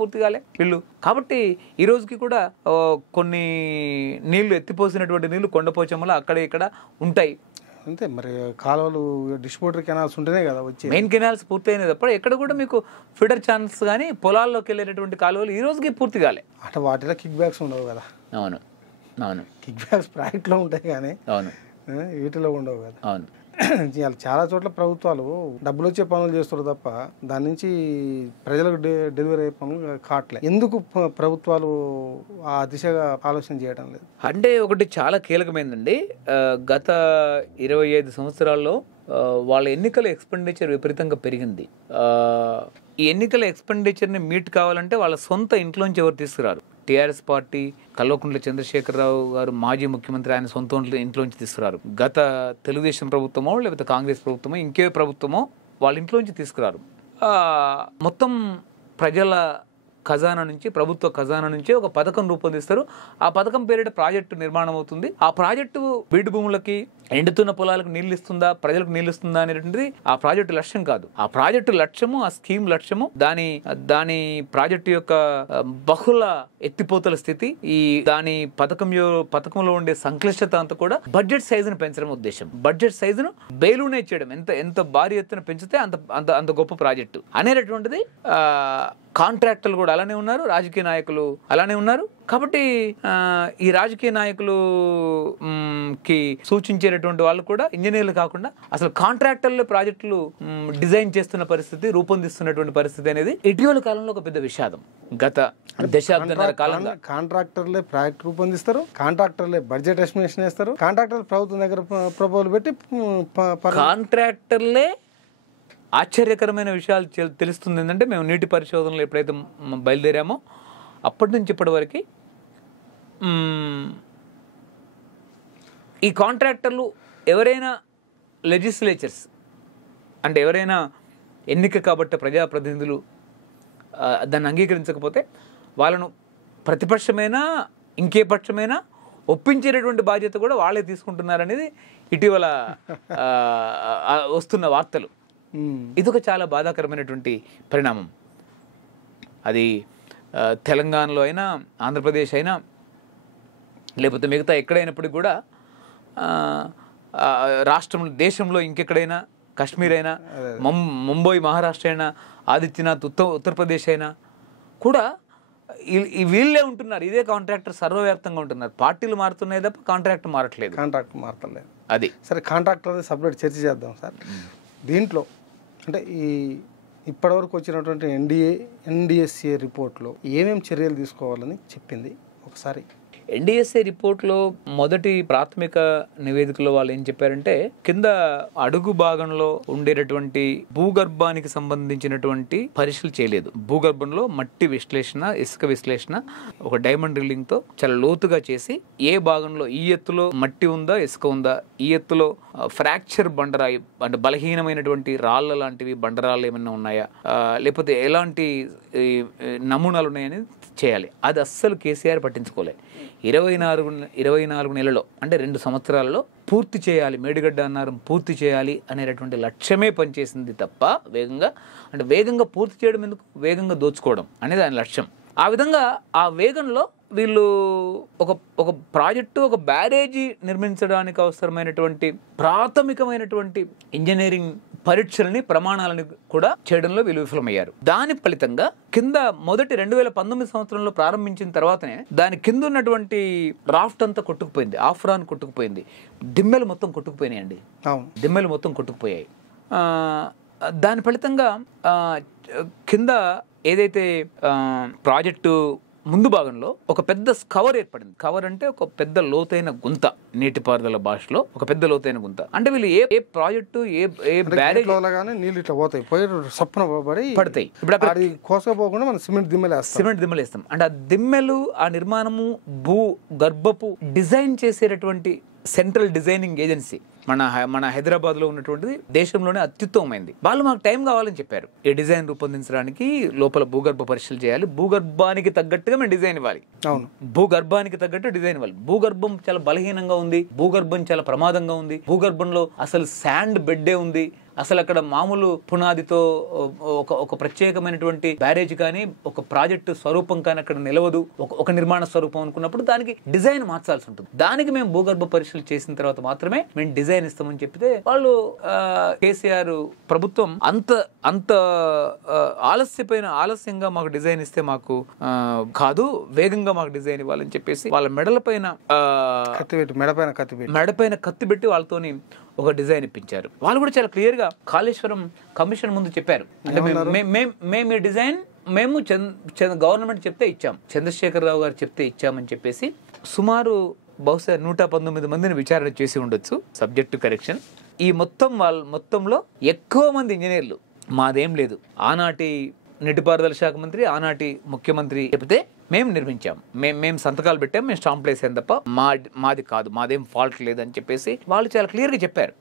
పూర్తి కాలే వీళ్ళు. కాబట్టి ఈ రోజుకి కూడా కొన్ని నీళ్లు ఎత్తిపోసినటువంటి నీళ్లు కొండపోచమ్మలో అక్కడ ఇక్కడ ఉంటాయి. అంతే మరి, కాలువలు డిస్ట్రిబ్యూటర్ కెనాల్స్ ఉంటేనే కదా వచ్చి మెయిన్ కెనాల్స్ పూర్తయినది. అప్పుడు ఎక్కడ కూడా మీకు ఫీడర్ ఛానల్స్ కానీ పొలాల్లోకి వెళ్ళేటటువంటి కాలువలు ఈ రోజుకి పూర్తి కాలే. అంటే వాటిలో కిక్ బ్యాక్స్ ఉండవు కదా. అవును కిక్ బ్యాక్స్ ప్రాజెక్ట్లో ఉంటాయి కానీ వీటిలో ఉండవు కదా. అవును. చాలా చోట్ల ప్రభుత్వాలు డబ్బులు వచ్చే పనులు చేస్తారు తప్ప దాని నుంచి ప్రజలకు డెలివరీ అయ్యే పనులు కావట్లేదు. ఎందుకు ప్రభుత్వాలు ఆ దిశగా ఆలోచన చేయడం లేదు? అంటే ఒకటి చాలా కీలకమైందండి. గత 25 సంవత్సరాల్లో వాళ్ళ ఎన్నికల ఎక్స్పెండిచర్ విపరీతంగా పెరిగింది. ఈ ఎన్నికల ఎక్స్పెండిచర్ని మీట్ కావాలంటే వాళ్ళ సొంత ఇంట్లోంచి ఎవరు తీసుకురారు. టీఆర్ఎస్ పార్టీ కల్వకుంట్ల చంద్రశేఖరరావు గారు మాజీ ముఖ్యమంత్రి, ఆయన సొంత ఇంట్లోంచి తీసుకురారు. గత తెలుగుదేశం ప్రభుత్వమో లేకపోతే కాంగ్రెస్ ప్రభుత్వమో ఇంకే ప్రభుత్వమో వాళ్ళ ఇంట్లోంచి తీసుకురారు. మొత్తం ప్రజల ఖజానా నుంచి, ప్రభుత్వ ఖజానా నుంచి ఒక పథకం రూపొందిస్తారు. ఆ పథకం పేరిట ప్రాజెక్టు నిర్మాణం అవుతుంది. ఆ ప్రాజెక్టు బీడు భూములకి, ఎండుతున్న పొలాలకు నీళ్లు ఇస్తుందా, ప్రజలకు నీళ్లు ఇస్తుందా అనేటువంటిది ఆ ప్రాజెక్టు లక్ష్యం కాదు. ఆ ప్రాజెక్టు లక్ష్యము, ఆ స్కీమ్ లక్ష్యము, దాని ప్రాజెక్టు యొక్క బహుళ ఎత్తిపోతల స్థితి, ఈ దాని పథకంలో ఉండే సంక్లిష్టత అంతా కూడా బడ్జెట్ సైజును పెంచడం ఉద్దేశం. బడ్జెట్ సైజును బేలునే చేయడం, ఎంత భారీ ఎత్తున పెంచితే అంత గొప్ప ప్రాజెక్టు అనేటటువంటిది. కాంట్రాక్టర్లు కూడా అలానే ఉన్నారు, రాజకీయ నాయకులు అలానే ఉన్నారు. కాబట్టి ఈ రాజకీయ నాయకులు కి సూచించేటటువంటి వాళ్ళు కూడా ఇంజనీర్లు కాకుండా అసలు కాంట్రాక్టర్లు ప్రాజెక్టులు డిజైన్ చేస్తున్న పరిస్థితి, రూపొందిస్తున్నటువంటి పరిస్థితి అనేది ఇటీవల కాలంలో ఒక పెద్ద విషాదం. గత దశాబ్దాల కాలంగా కాంట్రాక్టర్లే ప్రాజెక్ట్ రూపొందిస్తారు, కాంట్రాక్టర్లే బడ్జెట్ ఎస్టిమేషన్ వేస్తారు, కాంట్రాక్టర్లు ప్రభుత్వం దగ్గర ప్రపోజల్ పెట్టి కాంట్రాక్టర్లే. ఆశ్చర్యకరమైన విషయాలు తెలుస్తుంది ఏంటంటే, మేము నీటి పరిశోధనలు ఎప్పుడైతే బయలుదేరామో అప్పటి నుంచి ఇప్పటి వరకు ఈ కాంట్రాక్టర్లు ఎవరైనా లెజిస్లేచర్స్ అంటే ఎవరైనా ఎన్నిక కాబట్టి ప్రజాప్రతినిధులు దాన్ని అంగీకరించకపోతే వాళ్ళను ప్రతిపక్షమైనా ఇంకే పక్షమైనా ఒప్పించేటటువంటి బాధ్యత కూడా వాళ్ళే తీసుకుంటున్నారనేది ఇటీవల వస్తున్న వార్తలు. ఇదొక చాలా బాధాకరమైనటువంటి పరిణామం. అది తెలంగాణలో అయినా, ఆంధ్రప్రదేశ్ అయినా, లేకపోతే మిగతా ఎక్కడైనప్పటికీ కూడా రాష్ట్రంలో, దేశంలో ఇంకెక్కడైనా, కాశ్మీర్ అయినా, ముంబై మహారాష్ట్ర అయినా, ఆదిత్యనాథ్ ఉత్తరప్రదేశ్ అయినా కూడా వీళ్ళే ఉంటున్నారు. ఇదే కాంట్రాక్టర్ సర్వవ్యాప్తంగా ఉంటున్నారు. పార్టీలు మారుతున్నాయి తప్ప కాంట్రాక్ట్ మారట్లేదు. అది సరే, కాంట్రాక్టర్ సపరేట్ చర్చ చేద్దాం సార్. దీంట్లో అంటే ఇప్పటివరకు వచ్చినటువంటి ఎన్డిఎస్ఏ రిపోర్ట్లో ఏమేమి చర్యలు తీసుకోవాలని చెప్పింది ఒకసారి. ఎన్డిఎస్ఏ రిపోర్ట్లో మొదటి ప్రాథమిక నివేదికలో వాళ్ళు ఏం చెప్పారంటే, కింద అడుగు భాగంలో ఉండేటటువంటి భూగర్భానికి సంబంధించినటువంటి పరీక్షలు చేయలేదు. భూగర్భంలో మట్టి విశ్లేషణ, ఇసుక విశ్లేషణ ఒక డైమండ్ డ్రిల్లింగ్ తో చాలా లోతుగా చేసి, ఏ భాగంలో ఈ ఎత్తులో మట్టి ఉందా, ఇసుక ఉందా, ఈ ఎత్తులో ఫ్రాక్చర్ బండరాయి అంటే బలహీనమైనటువంటి రాళ్ళ లాంటివి బండరాళ్ళు ఏమైనా ఉన్నాయా, లేకపోతే ఎలాంటి నమూనాలు ఉన్నాయని చేయాలి. అది అస్సలు కేసీఆర్ పట్టించుకోలే. 24 నెలలో అంటే 2 సంవత్సరాలలో పూర్తి చేయాలి, మేడిగడ్డ అన్నారం పూర్తి చేయాలి అనేటటువంటి లక్ష్యమే పనిచేసింది తప్ప వేగంగా పూర్తి చేయడం ఎందుకు, వేగంగా దోచుకోవడం అనేది ఆయన లక్ష్యం. ఆ విధంగా ఆ వేగంలో వీళ్ళు ఒక ప్రాజెక్టు, ఒక బ్యారేజీ నిర్మించడానికి అవసరమైనటువంటి ప్రాథమికమైనటువంటి ఇంజనీరింగ్ పరీక్షలని, ప్రమాణాలని కూడా చేయడంలో వీళ్ళు విఫలమయ్యారు. దాని ఫలితంగా కింద మొదటి 2019 సంవత్సరంలో ప్రారంభించిన తర్వాతనే దాని కింద ఉన్నటువంటి రాఫ్ట్ అంతా కొట్టుకుపోయింది, ఆఫ్రాన్ కొట్టుకుపోయింది, దిమ్మెలు మొత్తం కొట్టుకుపోయినాయండి. దిమ్మెలు మొత్తం కొట్టుకుపోయాయి. దాని ఫలితంగా కింద ఏదైతే ప్రాజెక్టు ముందు భాగంలో ఒక పెద్ద కవర్ ఏర్పడింది. కవర్ అంటే ఒక పెద్ద లోతైన గుంత, నీటిపారుదల భాషలో ఒక పెద్ద లోతైన గుంత. అంటే వీళ్ళు ఏ ప్రాజెక్టు, ఏ బ్యారేజ్ నీళ్ళు ఇట్లా పోతాయి, పడతాయి. ఇప్పుడు అక్కడ కోసపోకుండా మనం సిమెంట్ దిమ్మలు వేస్తాం. అంటే ఆ దిమ్మెలు, ఆ నిర్మాణము, గర్భపు డిజైన్ చేసేటటువంటి సెంట్రల్ డిజైనింగ్ ఏజెన్సీ మన హైదరాబాద్ లో ఉన్నటువంటిది దేశంలోనే అత్యుత్తమమైంది. వాళ్ళు మాకు టైం కావాలని చెప్పారు. ఈ డిజైన్ రూపొందించడానికి లోపల భూగర్భ పరీక్షలు చేయాలి, భూగర్భానికి తగ్గట్టుగా మేము డిజైన్ ఇవ్వాలి. భూగర్భానికి తగ్గట్టు డిజైన్ ఇవ్వాలి. భూగర్భం చాలా బలహీనంగా ఉంది, భూగర్భం చాలా ప్రమాదంగా ఉంది, భూగర్భంలో అసలు శాండ్ బెడ్డే ఉంది, అసలు అక్కడ మామూలు పునాదితో ఒక ప్రత్యేకమైనటువంటి బ్యారేజ్ కానీ, ఒక ప్రాజెక్టు స్వరూపం కానీ అక్కడ నిలవదు, ఒక నిర్మాణ స్వరూపం అనుకున్నప్పుడు దానికి డిజైన్ మార్చాల్సి ఉంటుంది. దానికి మేము భూగర్భ పరీక్షలు చేసిన తర్వాత మాత్రమే మేము డిజైన్ ఇస్తామని చెప్తే వాళ్ళు కేసీఆర్ ప్రభుత్వం అంత ఆలస్యంగా మాకు డిజైన్ ఇస్తే మాకు కాదు, వేగంగా మాకు డిజైన్ ఇవ్వాలని చెప్పేసి వాళ్ళ మెడపైన కత్తి పెట్టి వాళ్ళతోని ఒక డిజైన్ ఇప్పించారు. వాళ్ళు కూడా చాలా క్లియర్ గా కాళేశ్వరం కమిషన్ ముందు చెప్పారు. అంటే మేము ఈ డిజైన్ మేము గవర్నమెంట్ చెప్తే ఇచ్చాం, చంద్రశేఖరరావు గారు చెప్తే ఇచ్చామని చెప్పేసి సుమారు బహుశా 119 మందిని విచారణ చేసి ఉండొచ్చు, సబ్జెక్టు కరెక్షన్. ఈ మొత్తంలో ఎక్కువ మంది ఇంజనీర్లు మాదేం లేదు, ఆనాటి నీటిపారుదల శాఖ మంత్రి, ఆనాటి ముఖ్యమంత్రి చెప్తే మేము నిర్మించాం, మేము సంతకాలు పెట్టాం, మేము స్టాంపులు వేసాం తప్ప మాది కాదు, మాదేం ఫాల్ట్ లేదని చెప్పేసి వాళ్ళు చాలా క్లియర్గా చెప్పారు.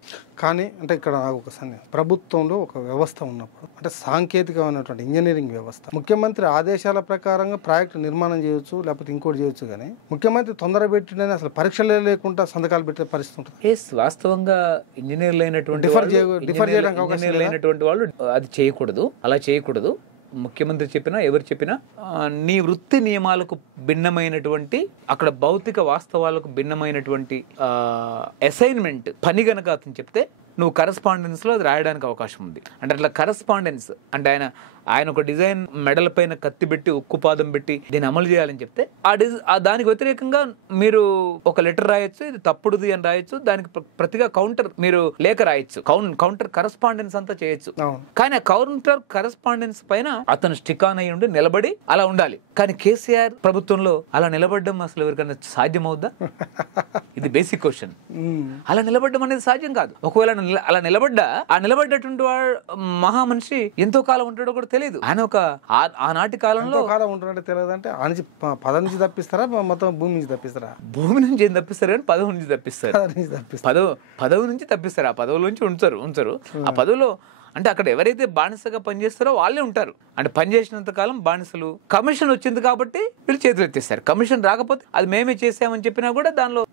కానీ అంటే ఇక్కడ నాకు ఒక సందేహం, ప్రభుత్వంలో ఒక వ్యవస్థ ఉన్నప్పుడు అంటే సాంకేతికమైనటువంటి ఇంజనీరింగ్ వ్యవస్థ, ముఖ్యమంత్రి ఆదేశాల ప్రకారంగా ప్రాజెక్టు నిర్మాణం చేయొచ్చు, లేకపోతే ఇంకోటి చేయొచ్చు, కానీ ముఖ్యమంత్రి తొందర పెట్టినని అసలు పరీక్షలే లేకుండా సంతకాలు పెట్టే పరిస్థితి ఉంటుంది. వాస్తవంగా ఇంజనీర్లు అయినటువంటి వాళ్ళు అది చేయకూడదు, అలా చేయకూడదు. ముఖ్యమంత్రి చెప్పినా ఎవరు చెప్పినా నీ వృత్తి నియమాలకు భిన్నమైనటువంటి, అక్కడ భౌతిక వాస్తవాలకు భిన్నమైనటువంటి అసైన్మెంట్ పని గనక అతను చెప్తే నువ్వు కరస్పాండెన్స్లో అది రాయడానికి అవకాశం ఉంది. అంటే అట్లా కరస్పాండెన్స్ అంటే ఆయన ఒక డిజైన్ మెడల పైన కత్తి పెట్టి ఉక్కుపాదం పెట్టి దీన్ని అమలు చేయాలని చెప్తే దానికి వ్యతిరేకంగా మీరు ఒక లెటర్ రాయొచ్చు, ఇది తప్పుడుది అని రాయొచ్చు, దానికి ప్రతిగా కౌంటర్ మీరు లేఖ రాయొచ్చు, కౌంటర్ కరస్పాండెన్స్ అంతా చేయొచ్చు. కానీ ఆ కౌంటర్ కరస్పాండెన్స్ పైన అతను స్టిక్ ఆన్ అయ్యి ఉండి నిలబడి అలా ఉండాలి. కానీ కేసీఆర్ ప్రభుత్వంలో అలా నిలబడడం అసలు ఎవరికైనా సాధ్యమవుద్దా? ఇది బేసిక్ క్వశ్చన్. అలా నిలబడడం అనేది సాధ్యం కాదు. ఒకవేళ అలా నిలబడ్డటువంటి వాడు మహా మనిషి ఎంతో కాలం ఉంటాడో కూడా తెలియదు. ఆయన ఒక ఆనాటి కాలంలో కాలం ఉంటుందంటే తెలియదు. అంటే పదవి నుంచి తప్పిస్తారా, మొత్తం భూమి నుంచి తప్పిస్తారా? భూమి నుంచి ఏం తప్పిస్తారు కానీ పదవి నుంచి తప్పిస్తారు. పదవి నుంచి తప్పిస్తారు. ఆ పదవుల నుంచి ఉంచరు. ఆ పదవిలో అంటే అక్కడ ఎవరైతే బానిసగా పనిచేస్తారో వాళ్ళే ఉంటారు. అంటే పనిచేసినంత కాలం బానిసలు. కమిషన్ వచ్చింది కాబట్టి వీళ్ళు చేతులు ఎత్తేస్తారు. కమిషన్ రాకపోతే అది మేమే చేసామని చెప్పినా కూడా దానిలో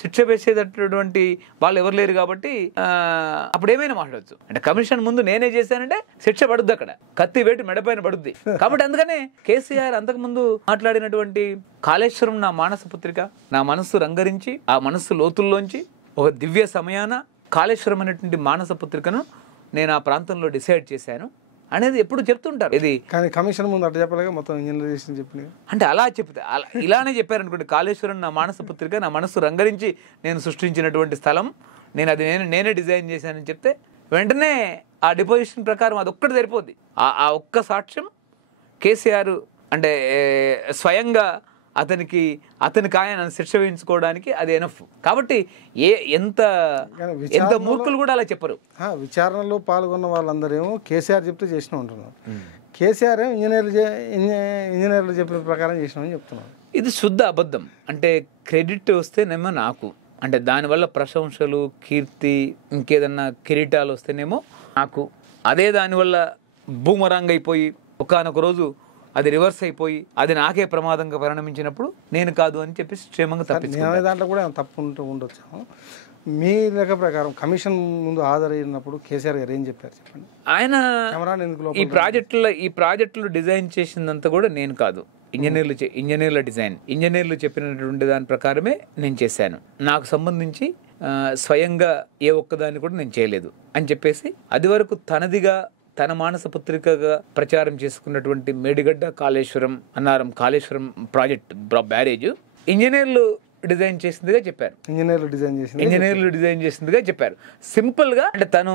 శిక్ష వేసేటటువంటి వాళ్ళు ఎవరు లేరు కాబట్టి అప్పుడు ఏమైనా మాట్లాడచ్చు. అంటే కమిషన్ ముందు నేనే చేశానంటే శిక్ష పడుద్ది, అక్కడ కత్తి వేటు మెడపైన పడుద్ది. కాబట్టి అందుకనే కేసీఆర్ అంతకు ముందు మాట్లాడినటువంటి కాళేశ్వరం నా మానస పుత్రిక, నా మనస్సు రంగరించి ఆ మనస్సు లోతుల్లోంచి ఒక దివ్య సమయాన కాళేశ్వరం అనేటువంటి మానస పుత్రికను నేను ఆ ప్రాంతంలో డిసైడ్ చేశాను అనేది ఎప్పుడు చెప్తుంటారు. ఇది కానీ కమిషన్ ముందు అట్లా చెప్పలేక మొత్తం ఇంజనీర్ చెప్పిన అంటే అలా చెప్తే ఇలానే చెప్పారనుకోండి, కాళేశ్వరం నా మానస పుత్రిక, నా మనస్సు రంగరించి నేను సృష్టించినటువంటి స్థలం, నేనే డిజైన్ చేశానని చెప్తే వెంటనే ఆ డిపోజిషన్ ప్రకారం అది ఒక్కటి సరిపోద్ది. ఆ ఒక్క సాక్ష్యం కేసీఆర్ అంటే స్వయంగా అతనికి ఆయన శిక్ష వేయించుకోవడానికి అది ఎనఫ్. కాబట్టి ఎంత మూర్ఖులు కూడా అలా చెప్పరు. విచారణలో పాల్గొన్న వాళ్ళందరేమో కేసీఆర్ చెప్తే చేసిన ఉంటున్నారు, కేసీఆర్ ఇంజనీర్లు చెప్పిన ప్రకారం చేసినామని చెప్తున్నారు. ఇది శుద్ధ అబద్ధం. అంటే క్రెడిట్ వస్తేనేమో నాకు, అంటే దానివల్ల ప్రశంసలు, కీర్తి, ఇంకేదన్నా కిరీటాలు వస్తేనేమో నాకు, అదే దానివల్ల బూమరాంగ్ అయిపోయి ఒకానొక రోజు అది రివర్స్ అయిపోయి అది నాకే ప్రమాదంగా పరిణమించినప్పుడు నేను కాదు అని చెప్పి క్షేమంగా తప్పించుకున్నాను. దాంట్లో కూడా తప్పు ఉండొచ్చు. మీ లెక్క ప్రకారం కమిషన్ ముందు హాజరైనప్పుడు కేసీఆర్ గారు ఏం చెప్పారు చెప్పండి? ఆయన ఈ ప్రాజెక్టులు డిజైన్ చేసిందంతా కూడా నేను కాదు, ఇంజనీర్లు చెప్పినటువంటి దాని ప్రకారమే నేను చేశాను. నాకు సంబంధించి స్వయంగా ఏ ఒక్కదాన్ని కూడా నేను చేయలేదు అని చెప్పేసి అది వరకు తన మానస పుత్రికగా ప్రచారం చేసుకున్నటువంటి మేడిగడ్డ కాళేశ్వరం, అన్నారం కాళేశ్వరం ప్రాజెక్ట్ బ్యారేజ్ ఇంజనీర్లు డిజైన్ చేసిందిగా చెప్పారు. ఇంజనీర్లు డిజైన్ చేసిందిగా చెప్పారు. సింపుల్ గా అంటే తను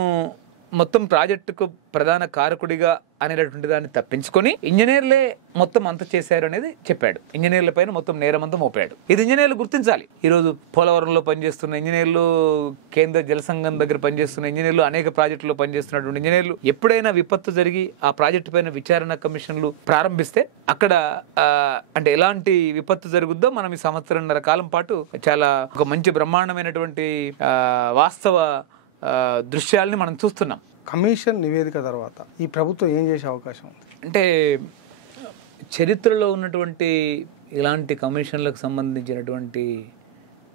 మొత్తం ప్రాజెక్టుకు ప్రధాన కారకుడిగా అనేటటువంటి దాన్ని తప్పించుకొని ఇంజనీర్లే మొత్తం అంత చేశారు అనేది చెప్పాడు. ఇంజనీర్ల పైన మొత్తం నేరమంతా మోపాడు. ఇది ఇంజనీర్లు గుర్తించాలి. ఈరోజు పోలవరంలో పనిచేస్తున్న ఇంజనీర్లు, కేంద్ర జలసంఘం దగ్గర పనిచేస్తున్న ఇంజనీర్లు, అనేక ప్రాజెక్టుల్లో పనిచేస్తున్నటువంటి ఇంజనీర్లు ఎప్పుడైనా విపత్తు జరిగి ఆ ప్రాజెక్టు పైన విచారణ కమిషన్లు ప్రారంభిస్తే అక్కడ అంటే ఎలాంటి విపత్తు జరుగుద్దో మనం ఈ సంవత్సరంన్నర కాలం పాటు చాలా ఒక మంచి బ్రహ్మాండమైనటువంటి వాస్తవ దృశ్యాలని మనం చూస్తున్నాం. కమిషన్ నివేదిక తర్వాత ఈ ప్రభుత్వం ఏం చేసే అవకాశం ఉంది? అంటే చరిత్రలో ఉన్నటువంటి ఇలాంటి కమిషన్లకు సంబంధించినటువంటి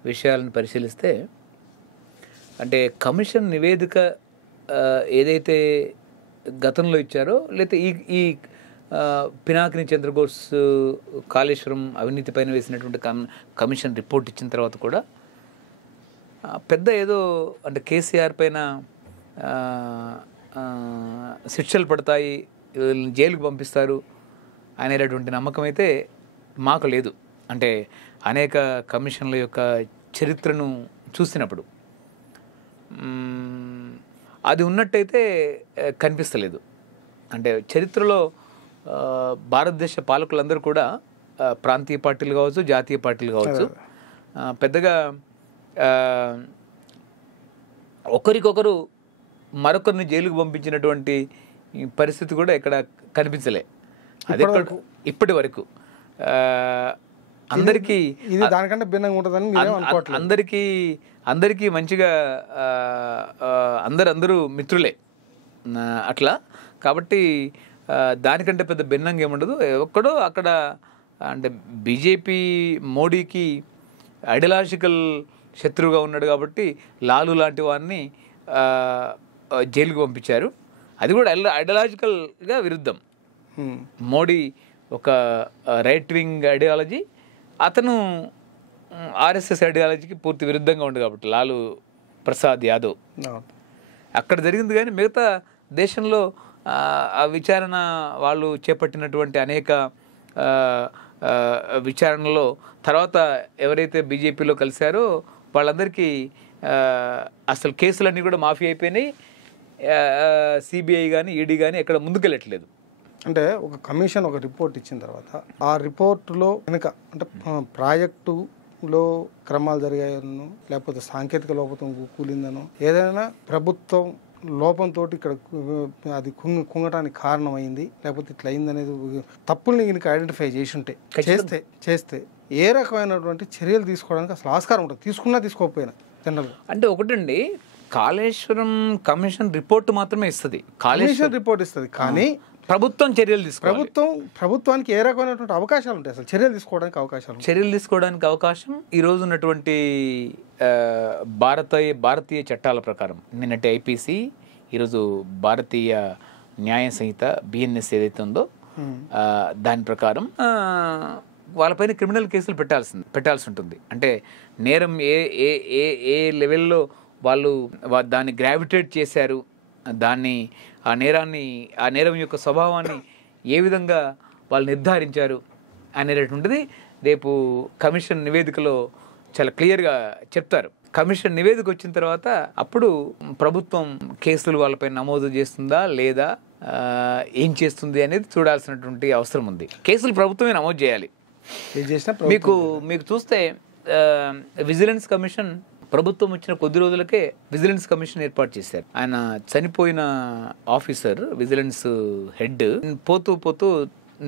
విషయాలను పరిశీలిస్తే, అంటే కమిషన్ నివేదిక ఏదైతే గతంలో ఇచ్చారో, లేకపోతే ఈ పినాకిని చంద్రబోస్ కాళేశ్వరం అవినీతి పైన వేసినటువంటి కమిషన్ రిపోర్ట్ ఇచ్చిన తర్వాత కూడా పెద్ద ఏదో అంటే కేసీఆర్ పైన శిక్షలు పడతాయి, జైలుకు పంపిస్తారు అనేటటువంటి నమ్మకం అయితే మాకు లేదు. అంటే అనేక కమిషన్ల యొక్క చరిత్రను చూసినప్పుడు అది ఉన్నట్టయితే కనిపిస్తలేదు. అంటే చరిత్రలో భారతదేశ పాలకులందరూ కూడా ప్రాంతీయ పార్టీలు కావచ్చు, జాతీయ పార్టీలు కావచ్చు, పెద్దగా ఒకరికొకరు మరొకరిని జైలుకు పంపించినటువంటి పరిస్థితి కూడా ఇక్కడ కనిపించలే. అది ఇప్పటి వరకు అందరికీ ఇది దానికంటే భిన్నంగా ఉంటుందని మీరేం అనుకోవట్లేదు. అందరికీ మంచిగా అందరూ మిత్రులే అట్లా. కాబట్టి దానికంటే పెద్ద భిన్నంగా ఏముండదు. ఒక్కడో అక్కడ అంటే బీజేపీ మోడీకి ఐడియాలజికల్ శత్రువుగా ఉన్నాడు కాబట్టి లాలు లాంటి వారిని జైలుకు పంపించారు. అది కూడా ఐడియాలజికల్గా విరుద్ధం. మోడీ ఒక రైట్ వింగ్ ఐడియాలజీ, అతను ఆర్ఎస్ఎస్ ఐడియాలజీకి పూర్తి విరుద్ధంగా ఉంది కాబట్టి లాలు ప్రసాద్ యాదవ్ అక్కడ జరిగింది. కానీ మిగతా దేశంలో ఆ విచారణ వాళ్ళు చేపట్టినటువంటి అనేక విచారణలో తర్వాత ఎవరైతే బీజేపీలో కలిశారో వాళ్ళందరికీ అసలు కేసులన్నీ కూడా మాఫీ అయిపోయినాయి. సిబిఐ కానీ ఈడీ కానీ ఎక్కడ ముందుకెళ్ళట్లేదు. అంటే ఒక కమిషన్ ఒక రిపోర్ట్ ఇచ్చిన తర్వాత ఆ రిపోర్టులో కనుక అంటే ప్రాజెక్టులో క్రమాలు జరిగాయనో లేకపోతే సాంకేతిక లోపం కూలిందనో ఏదైనా ప్రభుత్వం లోపంతో ఇక్కడ అది కుంగటానికి కారణమైంది లేకపోతే ఇట్లా అయింది అనేది తప్పుల్ని కనుక ఐడెంటిఫై చేసి ఉంటే చేస్తే ఏ రకమైనటువంటి చర్యలు తీసుకోవడానికి అసలు ఆస్కారం ఉంటుంది, తీసుకున్నా తీసుకోకపోయినా జనరల్గా. అంటే ఒకటండి, కాళేశ్వరం కమిషన్ రిపోర్ట్ మాత్రమే ఇస్తుంది, కమిషన్ రిపోర్ట్ ఇస్తుంది. కానీ ప్రభుత్వం చర్యలు తీసుకోవాలి. ప్రభుత్వానికి ఏ రకమైనటువంటి అవకాశాలు ఉంటాయి అసలు చర్యలు తీసుకోవడానికి అవకాశం ఈ రోజు ఉన్నటువంటి భారతీయ చట్టాల ప్రకారం నిన్నటి ఐపీసీ, ఈరోజు భారతీయ న్యాయ సంహిత బిఎన్ఎస్ ఏదైతే ఉందో దాని ప్రకారం వాళ్ళపైన క్రిమినల్ కేసులు పెట్టాల్సి ఉంటుంది. అంటే నేరం ఏ లెవెల్లో వాళ్ళు దాన్ని గ్రావిటేట్ చేశారు, ఆ నేరం యొక్క స్వభావాన్ని ఏ విధంగా వాళ్ళు నిర్ధారించారు అనేటటువంటిది రేపు కమిషన్ నివేదికలో చాలా క్లియర్గా చెప్తారు. కమిషన్ నివేదిక వచ్చిన తర్వాత అప్పుడు ప్రభుత్వం కేసులు వాళ్ళపై నమోదు చేస్తుందా లేదా, ఏం చేస్తుంది అనేది చూడాల్సినటువంటి అవసరం ఉంది. కేసులు ప్రభుత్వమే నమోదు చేయాలి. మీకు చూస్తే విజిలెన్స్ కమిషన్ ప్రభుత్వం వచ్చిన కొద్ది రోజులకే విజిలెన్స్ కమిషన్ ఏర్పాటు చేశారు. ఆయన చనిపోయిన ఆఫీసర్, విజిలెన్స్ హెడ్ పోతూ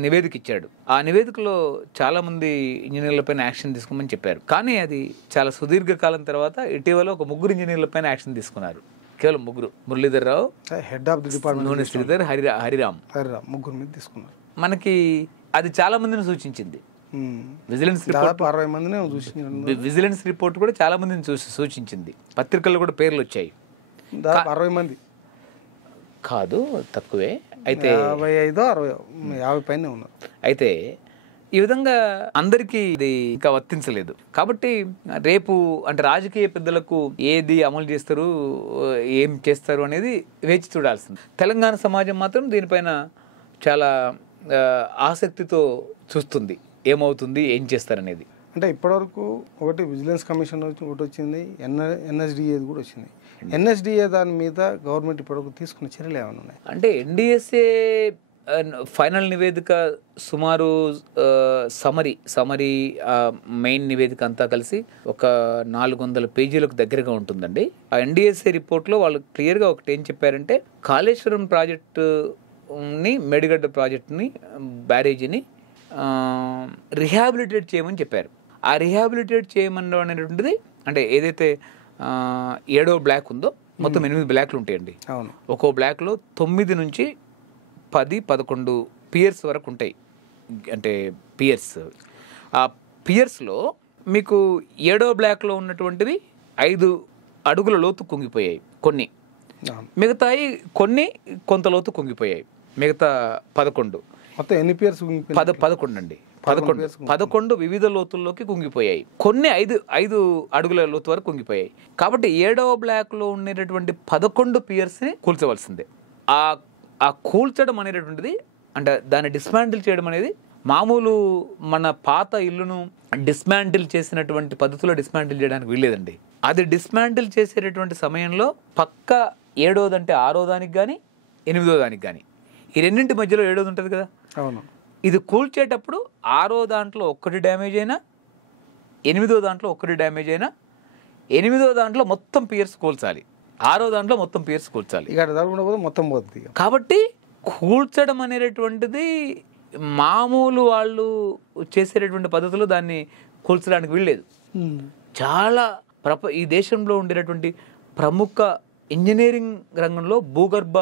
నివేదిక ఇచ్చాడు. ఆ నివేదికలో చాలా మంది ఇంజనీర్లపైన యాక్షన్ తీసుకోమని చెప్పారు. కానీ అది చాలా సుదీర్ఘకాలం తర్వాత ఇటీవల ఒక 3 ఇంజనీర్లపైన యాక్షన్ తీసుకున్నారు. కేవలం 3, Muralidhar Rao, head of the department Sridhar, Hariram 3 మీద తీసుకున్నారు. మనకి అది చాలా మందిని సూచించింది. విజిలెన్స్ రిపోర్ట్ కూడా చాలా మందిని సూచించింది. పత్రికల్లో కూడా పేర్లు వచ్చాయి. 60 మంది కాదు, తక్కువే. అయితే 55-60 పైన ఉన్నారు. అయితే ఈ విధంగా అందరికీ ఇది ఇంకా వర్తించలేదు. కాబట్టి రేపు అంటే రాజకీయ పెద్దలకు ఏది అమలు చేస్తారు, ఏం చేస్తారు అనేది వేచి చూడాల్సింది. తెలంగాణ సమాజం మాత్రం దీనిపైన చాలా ఆసక్తితో చూస్తుంది, ఏమవుతుంది, ఏం చేస్తారనేది. అంటే ఇప్పటివరకు ఒకటి విజిలెన్స్ కమిషన్ ఒకటి వచ్చింది, ఎన్ఎస్డిఏ కూడా వచ్చింది. ఎన్ఎస్డిఏ దాని మీద గవర్నమెంట్ ఇప్పటివరకు తీసుకున్న చర్యలు ఏమైనా ఉన్నాయి? అంటే ఎన్డిఎస్ఏ ఫైనల్ నివేదిక సుమారు సమరీ మెయిన్ నివేదిక అంతా కలిసి ఒక 400 పేజీలకు దగ్గరగా ఉంటుందండి. ఆ ఎన్డిఎస్ఏ రిపోర్ట్లో వాళ్ళు క్లియర్గా ఒకటి ఏం చెప్పారంటే, కాళేశ్వరం ప్రాజెక్టుని, మేడిగడ్డ ప్రాజెక్టుని, బ్యారేజీని రిహాబిలిటేట్ చేయమని చెప్పారు. ఆ రిహాబిలిటేట్ చేయమని అనేటువంటిది అంటే ఏదైతే 7వ బ్లాక్ ఉందో మొత్తం 8 బ్లాక్లు ఉంటాయండి. ఒక్కో బ్లాక్లో 9 నుంచి 10-11 పియర్స్ వరకు ఉంటాయి. అంటే పియర్స్, ఆ పియర్స్లో మీకు 7వ బ్లాక్లో ఉన్నటువంటివి 5 అడుగుల లోతు కుంగిపోయాయి. కొన్ని మిగతాయి కొంత లోతు కుంగిపోయాయి. మిగతా 11 మొత్తం ఎన్ని పియర్స్? 11 అండి. 11 వివిధ లోతుల్లోకి కుంగిపోయాయి. కొన్ని 5 అడుగుల లోతు వరకు కుంగిపోయాయి. కాబట్టి 7వ బ్లాక్లో ఉండేటటువంటి 11 పియర్స్ని కూల్చవలసిందే. ఆ కూల్చడం అనేటటువంటిది అంటే దాన్ని డిస్మాంటిల్ చేయడం అనేది మామూలు మన పాత ఇల్లును డిస్మాంటిల్ చేసినటువంటి పద్ధతిలో డిస్మాంటిల్ చేయడానికి వీల్లేదండి. అది డిస్మాంటిల్ చేసేటటువంటి సమయంలో పక్క 7వదంటే 6వ దానికి కానీ 8వ దానికి కానీ, ఈ రెండింటి మధ్యలో 7వది ఉంటుంది కదా. అవును. ఇది కూల్చేటప్పుడు 6వ దాంట్లో 1 డ్యామేజ్ అయినా, 8వ దాంట్లో 1 డ్యామేజ్ అయినా, 8వ దాంట్లో మొత్తం పియర్స్ కూల్చాలి, 6వ దాంట్లో మొత్తం పియర్స్ కూల్చాలి. మొత్తం పోతుంది. కాబట్టి కూల్చడం అనేటటువంటిది మామూలు వాళ్ళు చేసేటటువంటి పద్ధతులు దాన్ని కూల్చడానికి వీల్లేదు. చాలా ఈ దేశంలో ఉండేటటువంటి ప్రముఖ ఇంజనీరింగ్ రంగంలో, భూగర్భ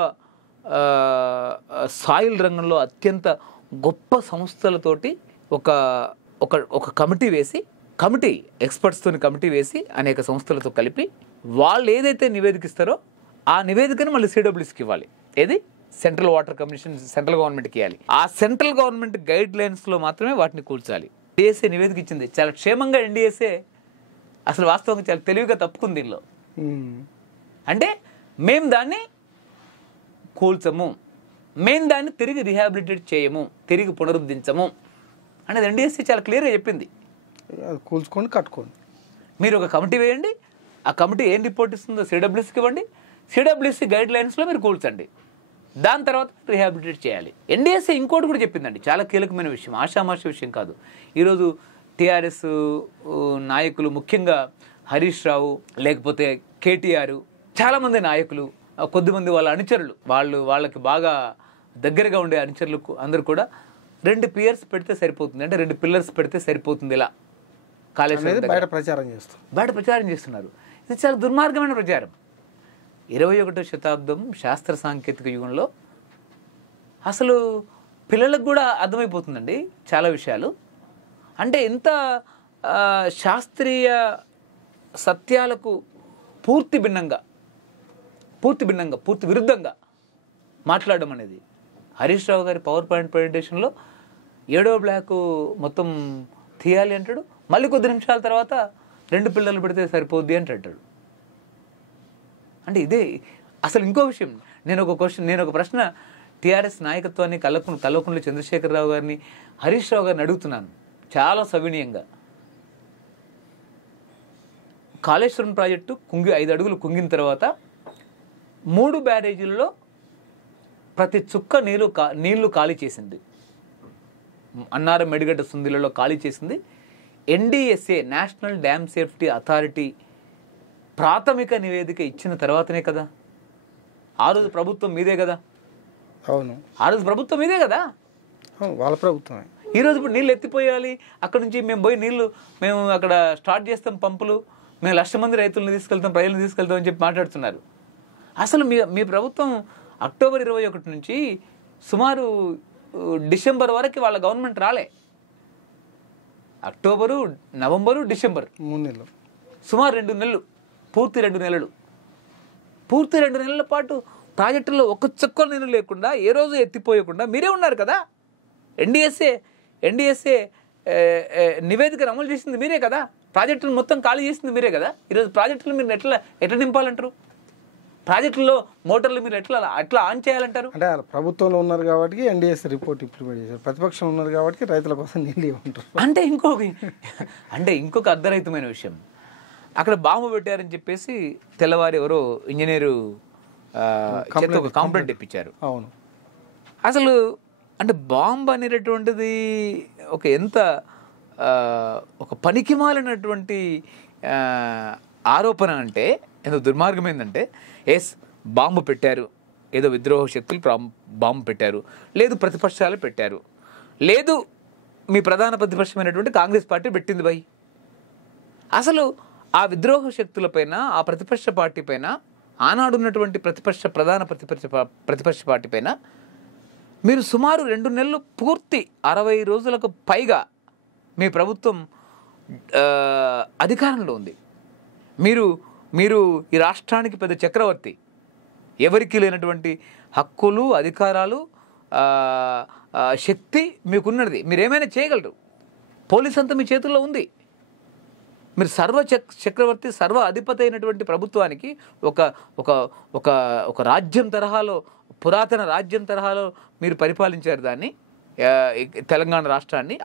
సాయిల్ రంగంలో అత్యంత గొప్ప సంస్థలతోటి ఒక ఒక ఒక కమిటీ ఎక్స్పర్ట్స్తో కమిటీ వేసి అనేక సంస్థలతో కలిపి వాళ్ళు ఏదైతే నివేదిక ఇస్తారో ఆ నివేదికను మళ్ళీ సిడబ్ల్యూసీకి ఇవ్వాలి. ఏది సెంట్రల్ వాటర్ కమిషన్ సెంట్రల్ గవర్నమెంట్కి ఇవ్వాలి. ఆ సెంట్రల్ గవర్నమెంట్ గైడ్ లైన్స్లో మాత్రమే వాటిని కూల్చాలి. ఎన్డీఎస్ఏ నివేదిక ఇచ్చింది. చాలా క్షేమంగా ఎన్డీఎస్ఏ అసలు వాస్తవంగా చాలా తెలివిగా తప్పుకుంది దీనిలో. అంటే మేము దాన్ని కూల్చము, మేము దాన్ని తిరిగి రిహాబిలిటేట్ చేయము, తిరిగి పునరుద్ధరించము అనేది ఎన్డీఎస్ఏ చాలా క్లియర్గా చెప్పింది. కూల్చుకొని కట్టుకోండి, మీరు ఒక కమిటీ వేయండి, ఆ కమిటీ ఏం రిపోర్ట్ ఇస్తుందో సిడబ్ల్యూసీకి ఇవ్వండి, సిడబ్ల్యూసీ గైడ్ లైన్స్లో మీరు కూల్చండి, దాని తర్వాత రిహాబిలిటేట్ చేయాలి. ఎన్డీఎస్ఏ ఇంకోటి కూడా చెప్పిందండి, చాలా కీలకమైన విషయం, ఆషామాషి విషయం కాదు. ఈరోజు టీఆర్ఎస్ నాయకులు, ముఖ్యంగా హరీష్ రావు, లేకపోతే కేటీఆర్, చాలామంది నాయకులు, కొద్దిమంది వాళ్ళ అనుచరులు, వాళ్ళకి బాగా దగ్గరగా ఉండే అనుచరులకు అందరూ కూడా 2 పియర్స్ పెడితే సరిపోతుంది, అంటే 2 పిల్లర్స్ పెడితే సరిపోతుంది, ఇలా కాళేశ్వరం బయట ప్రచారం చేస్తున్నారు. ఇది చాలా దుర్మార్గమైన ప్రచారం. 21వ శతాబ్దం శాస్త్ర సాంకేతిక యుగంలో అసలు పిల్లలకు కూడా అర్థమైపోతుందండి చాలా విషయాలు. అంటే ఎంత శాస్త్రీయ సత్యాలకు పూర్తి విరుద్ధంగా మాట్లాడడం అనేది. హరీష్ రావు గారి పవర్ పాయింట్ ప్రజెంటేషన్లో 7వ బ్లాక్ మొత్తం తీయాలి అంటాడు, మళ్ళీ కొద్ది నిమిషాల తర్వాత 2 పిల్లలు పెడితే సరిపోద్ది అంటాడు. అంటే ఇదే అసలు. ఇంకో విషయం, నేను ఒక ప్రశ్న టీఆర్ఎస్ నాయకత్వాన్ని, కల్వకుంట్ల చంద్రశేఖరరావు గారిని, హరీష్ రావు గారిని అడుగుతున్నాను చాలా సవినీయంగా. కాళేశ్వరం ప్రాజెక్టు 5 అడుగులు కుంగిన తర్వాత 3 బ్యారేజీలలో ప్రతి చుక్క నీళ్లు ఖాళీ చేసింది. అన్నారం, మెడిగడ్డ, సుందిలలో ఖాళీ చేసింది NDSA, national dam safety authority ప్రాథమిక నివేదిక ఇచ్చిన తర్వాతనే కదా. ఆ రోజు ప్రభుత్వం మీదే కదా. అవును, ఆ రోజు ప్రభుత్వం మీదే కదా, వాళ్ళ ప్రభుత్వమే. ఈరోజు ఇప్పుడు నీళ్ళు ఎత్తిపోయాలి, అక్కడ నుంచి మేము పోయి మేము అక్కడ స్టార్ట్ చేస్తాం పంపులు, మేము 1,00,000 మంది రైతులను తీసుకెళ్తాం, ప్రజలను తీసుకెళ్తాం అని చెప్పి మాట్లాడుతున్నారు. అసలు మీ ప్రభుత్వం అక్టోబర్ 21 నుంచి సుమారు డిసెంబర్ వరకు వాళ్ళ గవర్నమెంట్ రాలే. అక్టోబరు, నవంబరు, డిసెంబర్ 3 నెలలు, సుమారు 2 నెలలు, పూర్తి 2 నెలలు, పూర్తి 2 నెలల పాటు ప్రాజెక్టుల్లో ఒక్క చుక్క నీళ్ళు లేకుండా, ఏ రోజు ఎత్తిపోయకుండా మీరే ఉన్నారు కదా. ఎన్డీఎస్ఏ నివేదికను అమలు చేసింది మీరే కదా, ప్రాజెక్టులు మొత్తం ఖాళీ చేసింది మీరే కదా. ఈరోజు ప్రాజెక్టులు మీరు ఎట్లా నింపాలంటారు? ప్రాజెక్టుల్లో మోటార్లు మీరు ఎట్లా ఆన్ చేయాలంటారు? అంటే ప్రభుత్వంలో ఉన్నారు కాబట్టి ఎన్డీఎస్ఏ రిపోర్ట్ ఇంప్లిమెంట్ చేశారు, ప్రతిపక్షం ఉన్నారు కాబట్టి రైతుల కోసం నీళ్ళు ఇవ్వమంటారు. అంటే ఇంకొక అర్ధరహితమైన విషయం, అక్కడ బాంబు పెట్టారని చెప్పేసి తెల్లవారి ఎవరో ఇంజనీరు కంప్లైంట్ ఇప్పించారు. అవును, అసలు అంటే బాంబు అనేటటువంటిది ఒక పనికిమాలినటువంటి ఆరోపణ. అంటే ఎంత దుర్మార్గమైందంటే, బాంబు పెట్టారు, ఏదో విద్రోహ శక్తులు బాంబు పెట్టారు, లేదు ప్రతిపక్షాలు పెట్టారు, లేదు మీ ప్రధాన ప్రతిపక్షమైనటువంటి కాంగ్రెస్ పార్టీ పెట్టింది భయ్. అసలు ఆ విద్రోహ శక్తులపైన, ఆ ప్రతిపక్ష పార్టీ పైన, ఆనాడున్నటువంటి ప్రధాన ప్రతిపక్ష పార్టీ పైన మీరు సుమారు 2 నెలలు పూర్తి 60 రోజులకు పైగా మీ ప్రభుత్వం అధికారంలో ఉంది. మీరు ఈ రాష్ట్రానికి పెద్ద చక్రవర్తి, ఎవరికి లేనటువంటి హక్కులు, అధికారాలు, శక్తి మీకున్నది, మీరేమైనా చేయగలరు. పోలీస్ అంతా మీ చేతుల్లో ఉంది. మీరు చక్రవర్తి, సర్వ అధిపతి అయినటువంటి ప్రభుత్వానికి ఒక రాజ్యం తరహాలో, పురాతన రాజ్యం తరహాలో మీరు పరిపాలించారు దాన్ని, తెలంగాణ రాష్ట్రాన్ని.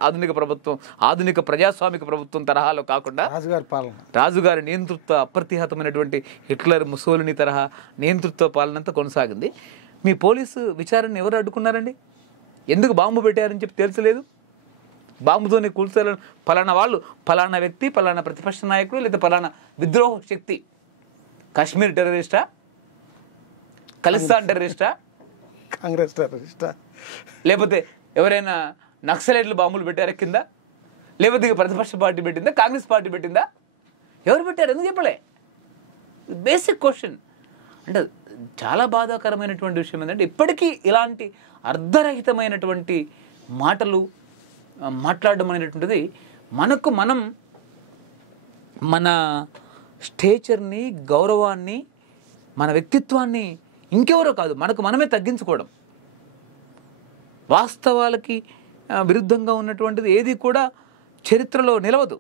ఆధునిక ప్రజాస్వామిక ప్రభుత్వం తరహాలో కాకుండా రాజుగారి నియంతృత్వ, అప్రతిహతమైనటువంటి హిట్లర్, ముసోలిని తరహా నియంతృత్వ పాలన అంతా కొనసాగింది. మీ పోలీసు విచారణను ఎవరు అడ్డుకున్నారండి? ఎందుకు బాంబు పెట్టారని చెప్పి తెలుసలేదు. బాంబుతోనే కూల్చాలని ఫలానా వ్యక్తి, ఫలానా ప్రతిపక్ష నాయకుడు, లేదా ఫలానా విద్రోహ శక్తి, కాశ్మీర్ టెర్రరిస్టా, ఖలిస్తాన్ టెర్రరిస్టా, కాంగ్రెస్ టెర్రరిస్టా, లేకపోతే ఎవరైనా నక్సలైట్లు బాంబులు పెట్టారా కింద? లేకపోతే ప్రతిపక్ష పార్టీ పెట్టిందా, కాంగ్రెస్ పార్టీ పెట్టిందా? ఎవరు పెట్టారు? ఎందుకు చెప్పలే? Basic question. అంటే చాలా బాధాకరమైనటువంటి విషయం ఏంటంటే ఇప్పటికీ ఇలాంటి అర్ధరహితమైనటువంటి మాటలు మాట్లాడడం అనేటువంటిది మనకు మనం మన స్టేచర్ని, గౌరవాన్ని, మన వ్యక్తిత్వాన్ని ఇంకెవరో కాదు మనకు మనమే తగ్గించుకోవడం. వాస్తవాలకి విరుద్ధంగా ఉన్నటువంటిది ఏది కూడా చరిత్రలో నిలవదు.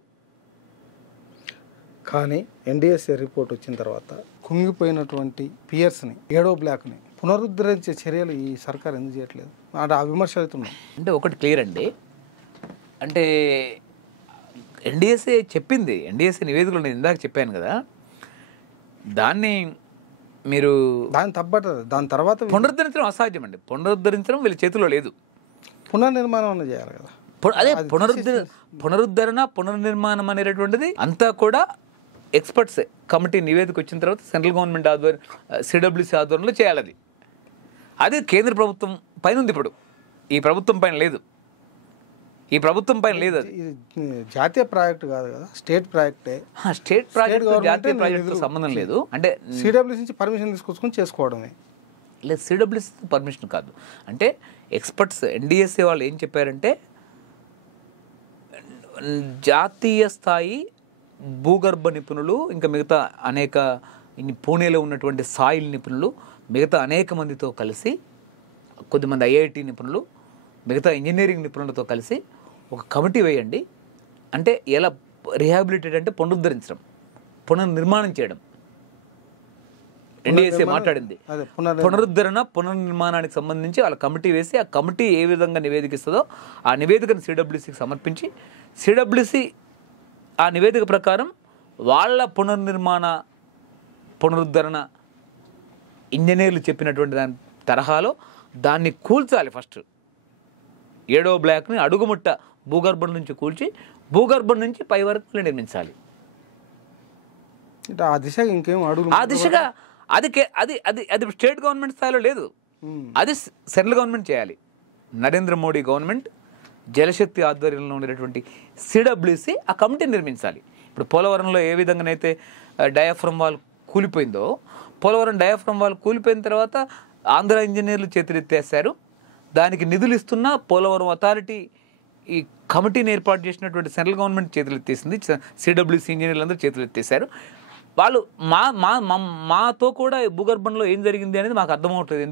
కానీ ఎన్డీఎస్ఏ రిపోర్ట్ వచ్చిన తర్వాత కుంగిపోయినటువంటి పియర్స్ని, 7వ బ్లాక్ని పునరుద్ధరించే చర్యలు ఈ సర్కార్ ఎందుకు చేయట్లేదు? ఆ విమర్శలు అవుతున్నాయి. అంటే ఒకటి క్లియర్ అండి, అంటే ఎన్డీఎస్ఏ చెప్పింది, ఎన్డీఎస్ఏ నివేదికలు నేను ఇందాక చెప్పాను కదా, దాన్ని మీరు దాన్ని తప్పట్టదు. దాని తర్వాత పునరుద్ధరించడం అసాధ్యం అండి. పునరుద్ధరించడం వీళ్ళ చేతిలో లేదు. పునర్నిర్మాణం చేయాలి కదా. అదే పునరుద్ధరణ, పునర్నిర్మాణం అనేటటువంటిది అంతా కూడా ఎక్స్పర్ట్స్ కమిటీ నివేదిక వచ్చిన తర్వాత సెంట్రల్ గవర్నమెంట్ ఆధ్వర్యం, సిడబ్ల్యూసీ ఆధ్వర్యంలో చేయాలి. అది కేంద్ర ప్రభుత్వం పైన ఉంది. ఇప్పుడు ఈ ప్రభుత్వం పైన లేదు. ఈ ప్రభుత్వం పైన లేదు. అది జాతీయ ప్రాజెక్టు కాదు కదా, స్టేట్ ప్రాజెక్టే. స్టేట్ ప్రాజెక్ట్ జాతీయ ప్రాజెక్టు సంబంధం లేదు. అంటే సిడబ్ల్యూసీ నుంచి పర్మిషన్ తీసుకొచ్చుకొని చేసుకోవడమే. లేదు, సిడబ్ల్యూసీ పర్మిషన్ కాదు. అంటే ఎక్స్పర్ట్స్ ఎన్డీఎస్ఏ వాళ్ళు ఏం చెప్పారంటే జాతీయ స్థాయి భూగర్భ నిపుణులు, ఇంకా మిగతా అనేక పూణేలో ఉన్నటువంటి సాయిల్ నిపుణులు, మిగతా అనేక మందితో కలిసి, కొద్దిమంది ఐఐటి నిపుణులు, మిగతా ఇంజనీరింగ్ నిపుణులతో కలిసి ఒక కమిటీ వేయండి. అంటే ఎలా రిహాబిలిటేట్ అంటే పునరుద్ధరించడం, పునర్నిర్మాణం చేయడం. ఎన్డీఎస్ఏ మాట్లాడింది పునరుద్ధరణ, పునర్నిర్మాణానికి సంబంధించి వాళ్ళ కమిటీ వేసి, ఆ కమిటీ ఏ విధంగా నివేదికిస్తుందో ఆ నివేదికను సిడబ్ల్యూసీకి సమర్పించి, సిడబ్ల్యూసీ ఆ నివేదిక ప్రకారం వాళ్ళ పునరుద్ధరణ ఇంజనీర్లు చెప్పినటువంటి దాని తరహాలో దాన్ని కూల్చాలి. ఫస్ట్ 7వ బ్లాక్ని అడుగుముట్ట భూగర్భం నుంచి కూల్చి భూగర్భం నుంచి పై వరకు నిర్మించాలి. ఆ దిశగా ఇంకేం అడుగు, ఆ దిశగా అది అది అది అది స్టేట్ గవర్నమెంట్ స్థాయిలో లేదు. అది సెంట్రల్ గవర్నమెంట్ చేయాలి. నరేంద్ర మోడీ గవర్నమెంట్ జలశక్తి ఆధ్వర్యంలో ఉండేటువంటి సిడబ్ల్యూసీ ఆ కమిటీ నిర్మించాలి. ఇప్పుడు పోలవరంలో ఏ విధంగానైతే డయాఫ్రమ్ వాల్ కూలిపోయిందో, పోలవరం డయాఫ్రమ్ వాల్ కూలిపోయిన తర్వాత ఆంధ్ర ఇంజనీర్లు చేతులెత్తేశారు. దానికి నిధులు ఇస్తున్న పోలవరం అథారిటీ ఈ కమిటీని ఏర్పాటు చేసినటువంటి సెంట్రల్ గవర్నమెంట్ చేతులు ఎత్తేసింది. సిడబ్ల్యూసీ ఇంజనీర్లు అందరూ చేతులు ఎత్తేశారు. వాళ్ళు మాతో కూడా భూగర్భంలో ఏం జరిగింది అనేది మాకు అర్థమవట్లేదు,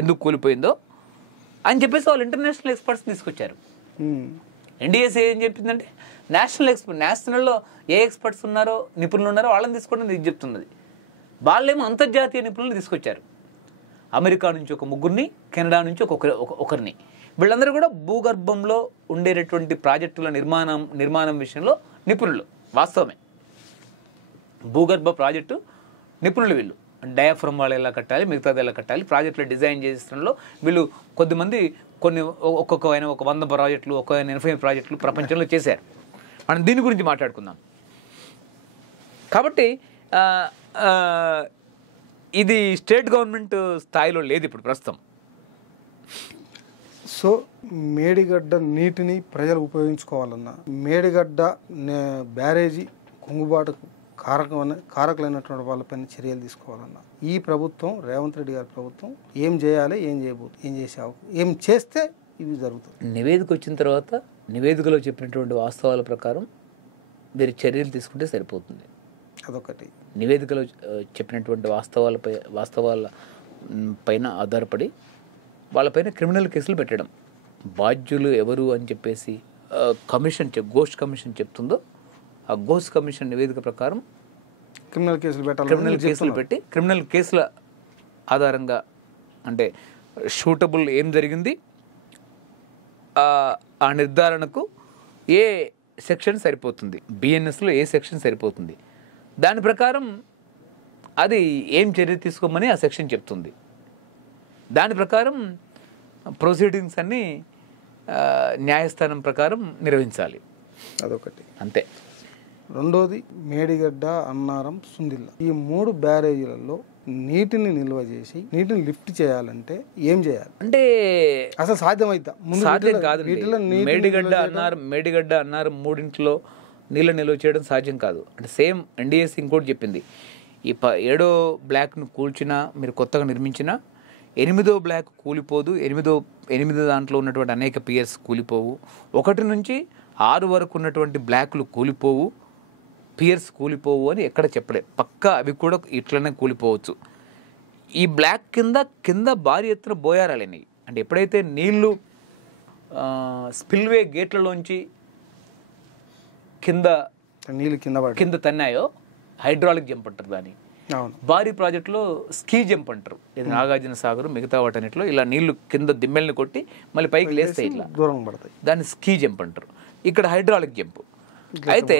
ఎందుకు కూలిపోయిందో అని చెప్పేసి వాళ్ళు ఇంటర్నేషనల్ ఎక్స్పర్ట్స్ తీసుకొచ్చారు. ఎన్డీఎస్ఏ ఏం చెప్పిందంటే నేషనల్లో ఏ ఎక్స్పర్ట్స్ ఉన్నారో, నిపుణులు ఉన్నారో వాళ్ళని తీసుకోవడం ఇది చెప్తున్నది. వాళ్ళేమో అంతర్జాతీయ నిపుణులు తీసుకొచ్చారు. అమెరికా నుంచి ఒక ముగ్గురిని, కెనడా నుంచి ఒకరిని. వీళ్ళందరూ కూడా భూగర్భంలో ఉండేటటువంటి ప్రాజెక్టుల నిర్మాణం విషయంలో నిపుణులు. వాస్తవమే, భూగర్భ ప్రాజెక్టు నిపుణులు వీళ్ళు. డయాఫ్రమ్ వాళ్ళు ఎలా కట్టాలి, మిగతాది ఎలా కట్టాలి, ప్రాజెక్టులు డిజైన్ చేసడంలో వీళ్ళు కొద్దిమంది ఒక్కొక్క 100 ప్రాజెక్టులు, 80 ప్రాజెక్టులు ప్రపంచంలో చేశారు. మనం దీని గురించి మాట్లాడుకుందాం. కాబట్టి ఇది స్టేట్ గవర్నమెంట్ స్థాయిలో లేదు ఇప్పుడు ప్రస్తుతం. సో మేడిగడ్డ నీటిని ప్రజలు ఉపయోగించుకోవాలన్నా, మేడిగడ్డ బ్యారేజీ కుంగుబాటుకు కారకులైనటువంటి వాళ్ళపైన చర్యలు తీసుకోవాలన్నా ఈ ప్రభుత్వం, రేవంత్ రెడ్డి గారి ప్రభుత్వం ఏం చేయాలి, ఏం చేస్తే ఇది జరుగుతుంది? నివేదిక వచ్చిన తర్వాత నివేదికలో చెప్పినటువంటి వాస్తవాల ప్రకారం మీరు చర్యలు తీసుకుంటే సరిపోతుంది. అదొకటి. నివేదికలో చెప్పినటువంటి వాస్తవాల పైన ఆధారపడి వాళ్ళపైన క్రిమినల్ కేసులు పెట్టడం, బాధ్యులు ఎవరు అని చెప్పేసి ఘోష్ కమిషన్ చెప్తుందో ఆ ఘోష్ కమిషన్ నివేదిక ప్రకారం క్రిమినల్ కేసులు పెట్టి క్రిమినల్ కేసుల ఆధారంగా, అంటే షూటబుల్ ఏం జరిగింది, ఆ నిర్ధారణకు ఏ సెక్షన్ సరిపోతుంది, బిఎన్ఎస్లో ఏ సెక్షన్ సరిపోతుంది, దాని ప్రకారం అది ఏం చర్య తీసుకోమని ఆ సెక్షన్ చెప్తుంది. దాని ప్రకారం ప్రొసీడింగ్స్ అన్నీ న్యాయస్థానం ప్రకారం నిర్వహించాలి. అదొకటి. అంతే. రెండోది మేడిగడ్డ, అన్నారం, సుందిల్ల ఈ 3 బ్యారేజీలలో నీటిని నిల్వ చేసి నీటిని లిఫ్ట్ చేయాలంటే ఏం చేయాలి అంటే అసలు సాధ్యమైద్దా? సాధ్యం కాదు. మేడిగడ్డ అన్నారు 3 నీళ్ళ నిల్వ చేయడం సాధ్యం కాదు. అంటే సేమ్ ఎన్డీఎస్ ఇంకోటి చెప్పింది, ఈ 7వ బ్లాక్ను కూల్చినా మీరు కొత్తగా నిర్మించినా 8వ బ్లాక్ కూలిపోదు, 8 దాంట్లో ఉన్నటువంటి అనేక పియర్స్ కూలిపోవు, 1 నుంచి 6 వరకు ఉన్నటువంటి బ్లాక్లు కూలిపోవు, పియర్స్ కూలిపోవు అని ఎక్కడ చెప్పలే. పక్కా అవి కూడా ఇట్లనే కూలిపోవచ్చు. ఈ బ్లాక్ కింద భారీ ఎత్తున బోయారాలైనవి. అంటే ఎప్పుడైతే నీళ్లు స్పిల్వే గేట్లలోంచి నీళ్ళు కింద తన్నాయో హైడ్రాలిక్ జంప్ అంటారు దాన్ని. భారీ ప్రాజెక్టులో స్కీ జంప్ అంటారు. ఇది నాగార్జున సాగర్ మిగతా వాటన్నిటిలో ఇలా నీళ్లు కింద దిమ్మెల్ని కొట్టి మళ్ళీ పైకి లేస్తాయి, ఇట్లా దూరం పడతాయి. దాన్ని స్కీ జంప్ అంటారు. ఇక్కడ హైడ్రాలిక్ జంప్. అయితే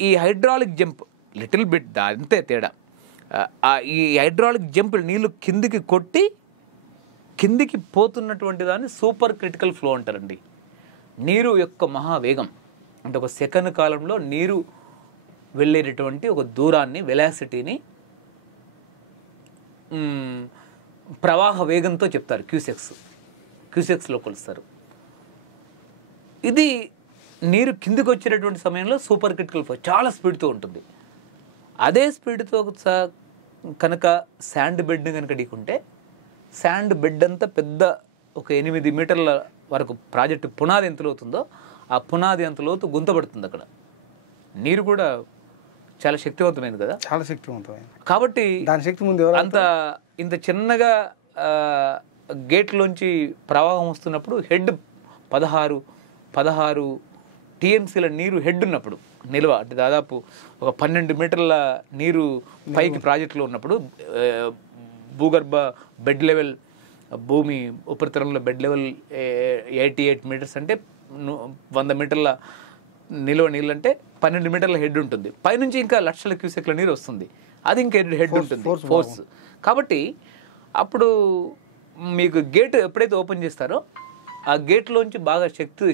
ఈ హైడ్రాలిక్ జంప్ లిటిల్ బిట్ అంతే తేడా. ఈ హైడ్రాలిక్ జంప్ నీళ్లు కిందికి కొట్టి కిందికి పోతున్నటువంటి దాన్ని సూపర్ క్రిటికల్ ఫ్లో అంటారండి. నీరు యొక్క మహావేగం అంటే ఒక సెకండ్ కాలంలో నీరు వెళ్ళేటటువంటి ఒక దూరాన్ని, వెలాసిటీని ప్రవాహ వేగంతో చెప్తారు. క్యూసెక్స్లో కొలుస్తారు. ఇది నీరు కిందికి వచ్చేటటువంటి సమయంలో సూపర్ క్రిటికల్ ఫ్లో చాలా స్పీడ్తో ఉంటుంది. అదే స్పీడ్తో కనుక శాండ్ బెడ్ని కనుక ఢీకుంటే శాండ్ బెడ్ అంతా పెద్ద ఒక 8 మీటర్ల వరకు ప్రాజెక్టు పునాది ఎంత లోతుందో ఆ పునాది అంత లోతు గుంతపడుతుంది. అక్కడ నీరు కూడా చాలా శక్తివంతమైనది కదా, చాలా శక్తివంతమైనది. కాబట్టి దాని శక్తి ముందు ఇంత చిన్నగా గేట్లోంచి ప్రవాహం వస్తున్నప్పుడు హెడ్ 16 టీఎంసీల నీరు హెడ్ ఉన్నప్పుడు నిల్వ, అంటే దాదాపు ఒక 12 మీటర్ల నీరు పైకి ప్రాజెక్టులో ఉన్నప్పుడు భూగర్భ బెడ్ లెవెల్, భూమి ఉపరితలంలో బెడ్ లెవెల్ 88 మీటర్స్ అంటే 100 మీటర్ల నిల్వ నీళ్ళు అంటే 12 మీటర్ల హెడ్ ఉంటుంది. పైనుంచి ఇంకా లక్షల క్యూసెక్ల నీరు వస్తుంది, అది ఇంకా హెడ్ ఉంటుంది, ఫోర్స్. కాబట్టి అప్పుడు మీకు గేట్ ఎప్పుడైతే ఓపెన్ చేస్తారో ఆ గేట్లోంచి బాగా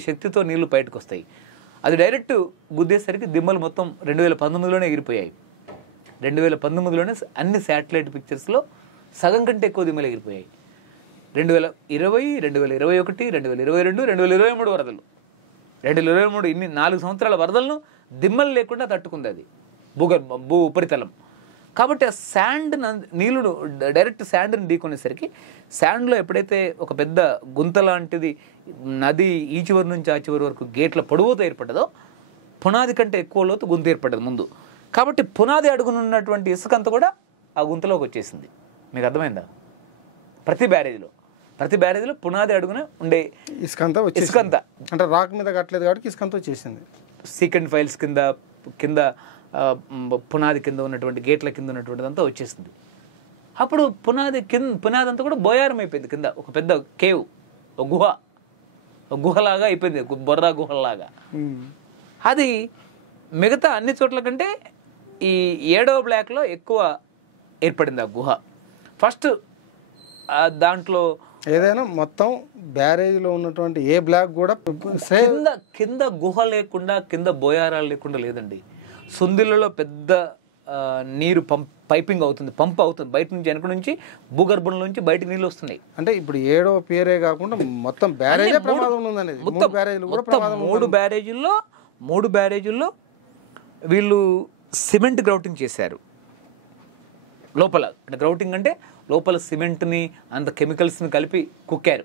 శక్తితో నీళ్లు బయటకు వస్తాయి. అది డైరెక్ట్ గుద్దేసరికి దిమ్మలు మొత్తం 2019లోనే ఎగిరిపోయాయి. 2019లోనే అన్ని శాటిలైట్ పిక్చర్స్లో సగం కంటే ఎక్కువ దిమ్మలు ఎగిరిపోయాయి. 2020, 2021, 2022, 2023 వరదలు, 2023 ఇన్ని 4 సంవత్సరాల వరదలను దిమ్మలు లేకుండా తట్టుకుంది అది భూ ఉపరితలం. కాబట్టి ఆ శాండ్ నీళ్లు డైరెక్ట్ శాండ్ని ఢీకొనేసరికి శాండ్లో ఎప్పుడైతే ఒక పెద్ద గుంత లాంటిది నది ఈ చివరి నుంచి ఆ చివరి వరకు గేట్ల పొడవుతో ఏర్పడ్డదో పునాది కంటే ఎక్కువ లోతు గుంత ఏర్పడ్డది ముందు. కాబట్టి పునాది అడుగునున్నటువంటి ఇసుకంత కూడా ఆ గుంతలోకి వచ్చేసింది. మీకు అర్థమైందా? ప్రతి బ్యారేజ్లో పునాది అడుగున ఉండే ఇసుకంతా అంటే రాక్ మీద కట్టలేదు కాబట్టి ఇసుకంతా వచ్చేసింది. సీకెండ్ ఫైల్స్ కింద పునాది కింద ఉన్నటువంటి గేట్ల కింద ఉన్నటువంటిది అంతా వచ్చేసింది. అప్పుడు పునాది అంతా కూడా బోయారం అయిపోయింది. కింద ఒక పెద్ద కేవ్, ఒక గుహలాగా అయిపోయింది, బొర్రా గుహలాగా. అది మిగతా అన్ని చోట్ల కంటే ఈ 7వ బ్లాక్లో ఎక్కువ ఏర్పడింది ఆ గుహ. ఫస్ట్ దాంట్లో ఏదైనా మొత్తం బ్యారేజ్లో ఉన్నటువంటి ఏ బ్లాక్ కూడా కింద గుహ లేకుండా, కింద బోయారాలు లేకుండా లేదండి. సుందిళ్ళలో పెద్ద నీరు పైపింగ్ అవుతుంది, పంప్ అవుతుంది. బయట నుంచి వెనక నుంచి భూగర్భంలోంచి బయట నీళ్ళు వస్తున్నాయి. అంటే ఇప్పుడు 7వ పియరే కాకుండా మొత్తం బ్యారేజ్ ప్రమాదం ఉందండి. మూడు బ్యారేజీల్లో వీళ్ళు సిమెంట్ గ్రౌటింగ్ చేశారు లోపల. అంటే గ్రౌటింగ్ అంటే లోపల సిమెంట్ని అంత కెమికల్స్ని కలిపి కుక్కారు,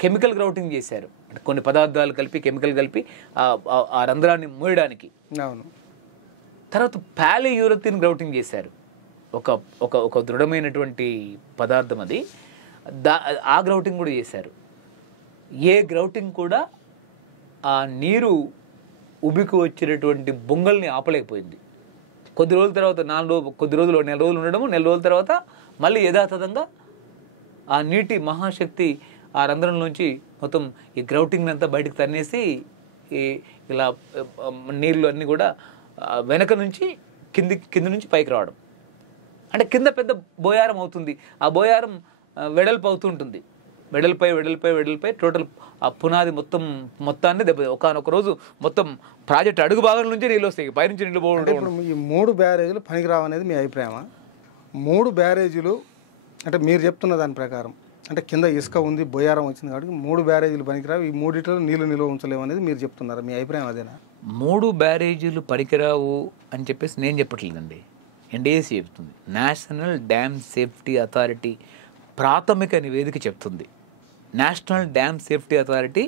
కెమికల్ గ్రౌటింగ్ చేశారు. అంటే కొన్ని పదార్థాలు కలిపి కెమికల్ కలిపి ఆ రంధ్రాన్ని మూయడానికి. తర్వాత పాలియూరథిన్ గ్రౌటింగ్ చేశారు. ఒక దృఢమైనటువంటి పదార్థం అది. ఆ గ్రౌటింగ్ కూడా చేశారు. ఏ గ్రౌటింగ్ కూడా ఆ నీరు ఉబికి వచ్చేటటువంటి బొంగల్ని ఆపలేకపోయింది. కొద్ది రోజుల తర్వాత నెల రోజులు ఉండడము, నెల రోజుల తర్వాత మళ్ళీ యథాతథంగా ఆ నీటి మహాశక్తి ఆ రంధ్రంలోంచి మొత్తం ఈ గ్రౌటింగ్ అంతా బయటకు తన్నేసి ఇలా నీళ్ళు అన్నీ కూడా వెనక నుంచి కింది నుంచి పైకి రావడం. అంటే కింద పెద్ద బోయారం అవుతుంది. ఆ బోయారం వెడల్పు అవుతూ ఉంటుంది. వెడల్పై టోటల్ ఆ పునాది మొత్తాన్ని దెబ్బ. ఒకనొక రోజు మొత్తం ప్రాజెక్ట్ అడుగు భాగం నుంచి నీళ్ళు వస్తాయి, పైనుంచి నీళ్ళు పోవడం. ఈ 3 బ్యారేజ్లు పనికి రావనేది మీ అభిప్రాయమా? 3 బ్యారేజీలు అంటే మీరు చెప్తున్న దాని ప్రకారం అంటే కింద ఇసుక ఉంది, బొయ్యారం వచ్చింది కాబట్టి 3 బ్యారేజీలు పనికిరావు, ఈ మూడిట్లో నీళ్లు నిల్వ ఉంచలేము అనేది మీరు చెప్తున్నారు. మీ అభిప్రాయం అదేనా? 3 బ్యారేజీలు పనికిరావు అని చెప్పేసి నేను చెప్పట్లేదండి, ఎన్డీఏసీ చెప్తుంది. నేషనల్ డ్యామ్ సేఫ్టీ అథారిటీ ప్రాథమిక నివేదిక చెప్తుంది. National dam safety authority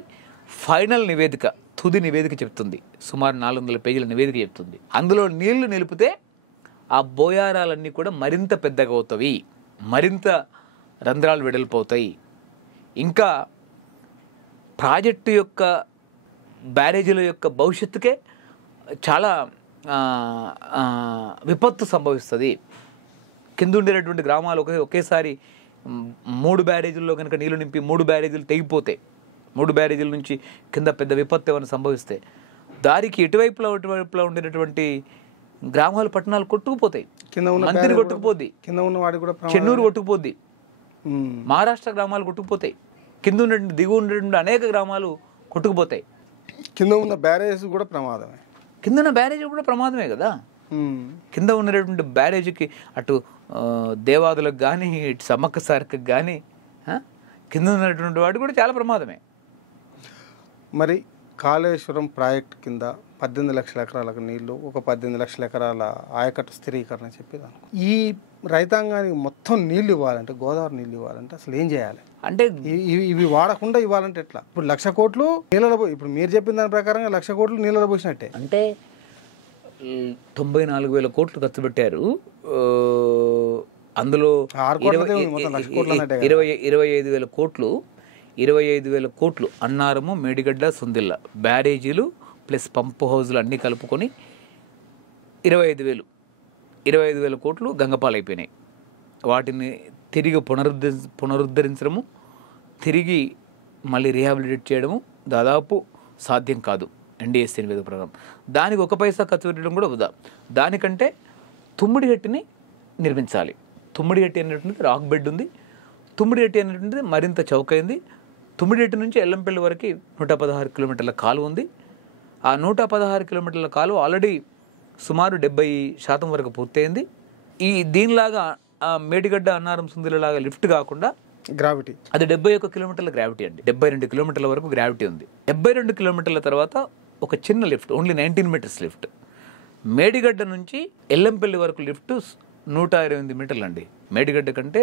final నివేదిక, తుది నివేదిక చెప్తుంది. సుమారు 400 పేజీల నివేదిక చెప్తుంది. అందులో నీళ్లు నిలిపితే ఆ బోయారాలన్నీ కూడా మరింత పెద్దగా అవుతాయి, మరింత రంధ్రాలు వెడల్పోతాయి. ఇంకా ప్రాజెక్టు యొక్క బ్యారేజీల యొక్క భవిష్యత్తుకే చాలా విపత్తు సంభవిస్తుంది. కింద ఉండేటటువంటి గ్రామాలు ఒకేసారి 3 బ్యారేజీల్లో కనుక నీళ్లు నింపి 3 బ్యారేజీలు తెగిపోతే, 3 బ్యారేజీల నుంచి కింద పెద్ద విపత్తు ఏమైనా సంభవిస్తే దారికి ఇటువైపులో ఉండేటటువంటి గ్రామాలు పట్టణాలు కొట్టుకుపోతాయి. మందిని కొట్టుకుపోద్ది, కింద ఉన్న వాడి కూడా చెన్నూరు కొట్టుకుపోద్ది, మహారాష్ట్ర గ్రామాలు కొట్టుకుపోతాయి, కింద ఉన్నటువంటి దిగువ ఉన్నటువంటి అనేక గ్రామాలు కొట్టుకుపోతాయి. కింద ఉన్న బ్యారేజ్ కూడా ప్రమాదమే, కింద ఉన్న బ్యారేజ్ కూడా ప్రమాదమే కదా. కింద ఉన్నటువంటి బ్యారేజీకి అటు దేవాదులకు కానీ ఇటు సమ్మక్క సార్కి కానీ కింద ఉన్నటువంటి వాడు కూడా చాలా ప్రమాదమే. మరి కాళేశ్వరం ప్రాజెక్ట్ కింద 18 లక్షల ఎకరాలకు నీళ్లు, ఒక 18 లక్షల ఎకరాల ఆయకట్టు స్థిరీకరణ చెప్పేదాన్ని, ఈ రైతాంగానికి మొత్తం నీళ్ళు ఇవ్వాలంటే, గోదావరి నీళ్ళు ఇవ్వాలంటే అసలు ఏం చేయాలి? అంటే ఇవి వాడకుండా ఇవ్వాలంటే ఎట్లా? ఇప్పుడు 1,00,000 కోట్లు నీళ్ళలో, ఇప్పుడు మీరు చెప్పిన దాని ప్రకారంగా 1,00,000 కోట్లు నీళ్ళలో పోసినట్టే. అంటే 94,000 కోట్లు ఖర్చు పెట్టారు. అందులో 25,000 కోట్లు 25,000 కోట్లు అన్నారము, మేడిగడ్డ, సుందిల్ల బ్యారేజీలు ప్లస్ పంపు హౌజులు అన్నీ కలుపుకొని 25,000 కోట్లు గంగపాలైపోయినాయి. వాటిని తిరిగి పునరుద్ధరించడము, తిరిగి మళ్ళీ రీహాబిలిటేట్ చేయడము దాదాపు సాధ్యం కాదు ఎన్డీఎస్సీ నివేదిక ప్రకారం. దానికి 1 పైసా ఖర్చు పెట్టడం కూడా వృధా. దానికంటే తుమ్మిడిగట్టిని నిర్మించాలి. తుమ్మిడిగట్టి అనేటువంటిది రాక్ బెడ్ ఉంది. తుమ్మిడిగట్టి అనేటువంటిది మరింత చౌకైంది. తుమ్మిడిగట్టి నుంచి ఎల్లంపల్లి వరకు 116 కిలోమీటర్ల కాలువ ఉంది. ఆ 116 కిలోమీటర్ల కాలువ ఆల్రెడీ సుమారు 70% వరకు పూర్తయింది. దీనిలాగా మేడిగడ్డ, అన్నారం, సుందిలలాగా లిఫ్ట్ కాకుండా గ్రావిటీ, అది 71 కిలోమీటర్ల గ్రావిటీ అండి. 72 కిలోమీటర్ల వరకు గ్రావిటీ ఉంది. 72 కిలోమీటర్ల తర్వాత ఒక చిన్న lift, only 19 metres lift. Medigadda నుంచి ఎల్లంపల్లి వరకు లిఫ్ట్ 128 మీటర్లు అండి. మేడిగడ్డ కంటే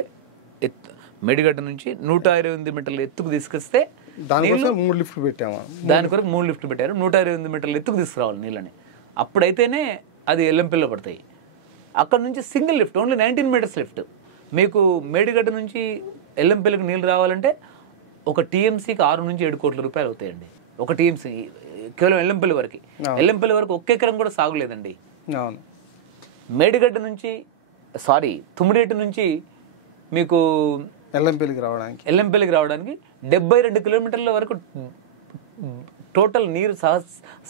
మేడిగడ్డ నుంచి 128 మీటర్ల ఎత్తుకు తీసుకొస్తే దాని కొరకు 3 లిఫ్ట్లు పెట్టారు. 128 మీటర్ల ఎత్తుకు తీసుకురావాలి నీళ్ళని. అప్పుడైతేనే అది ఎల్లంపల్లిలో పడతాయి. అక్కడ నుంచి single lift, only 19 metres lift. మీకు మేడిగడ్డ నుంచి ఎల్లంపల్లికి నీళ్ళు రావాలంటే ఒక టీఎంసీకి 6 నుంచి 7 కోట్ల రూపాయలు అవుతాయండి. ఒక టీఎంసీ కేవలం ఎల్లంపల్లి వరకు. ఎల్లంపల్లి వరకు 1 ఎకరం కూడా సాగులేదండి. మేడిగడ్డ నుంచి తుమ్మిడిగట్టు నుంచి మీకు ఎల్లంపల్లికి రావడానికి 72 కిలోమీటర్ల వరకు టోటల్ నీరు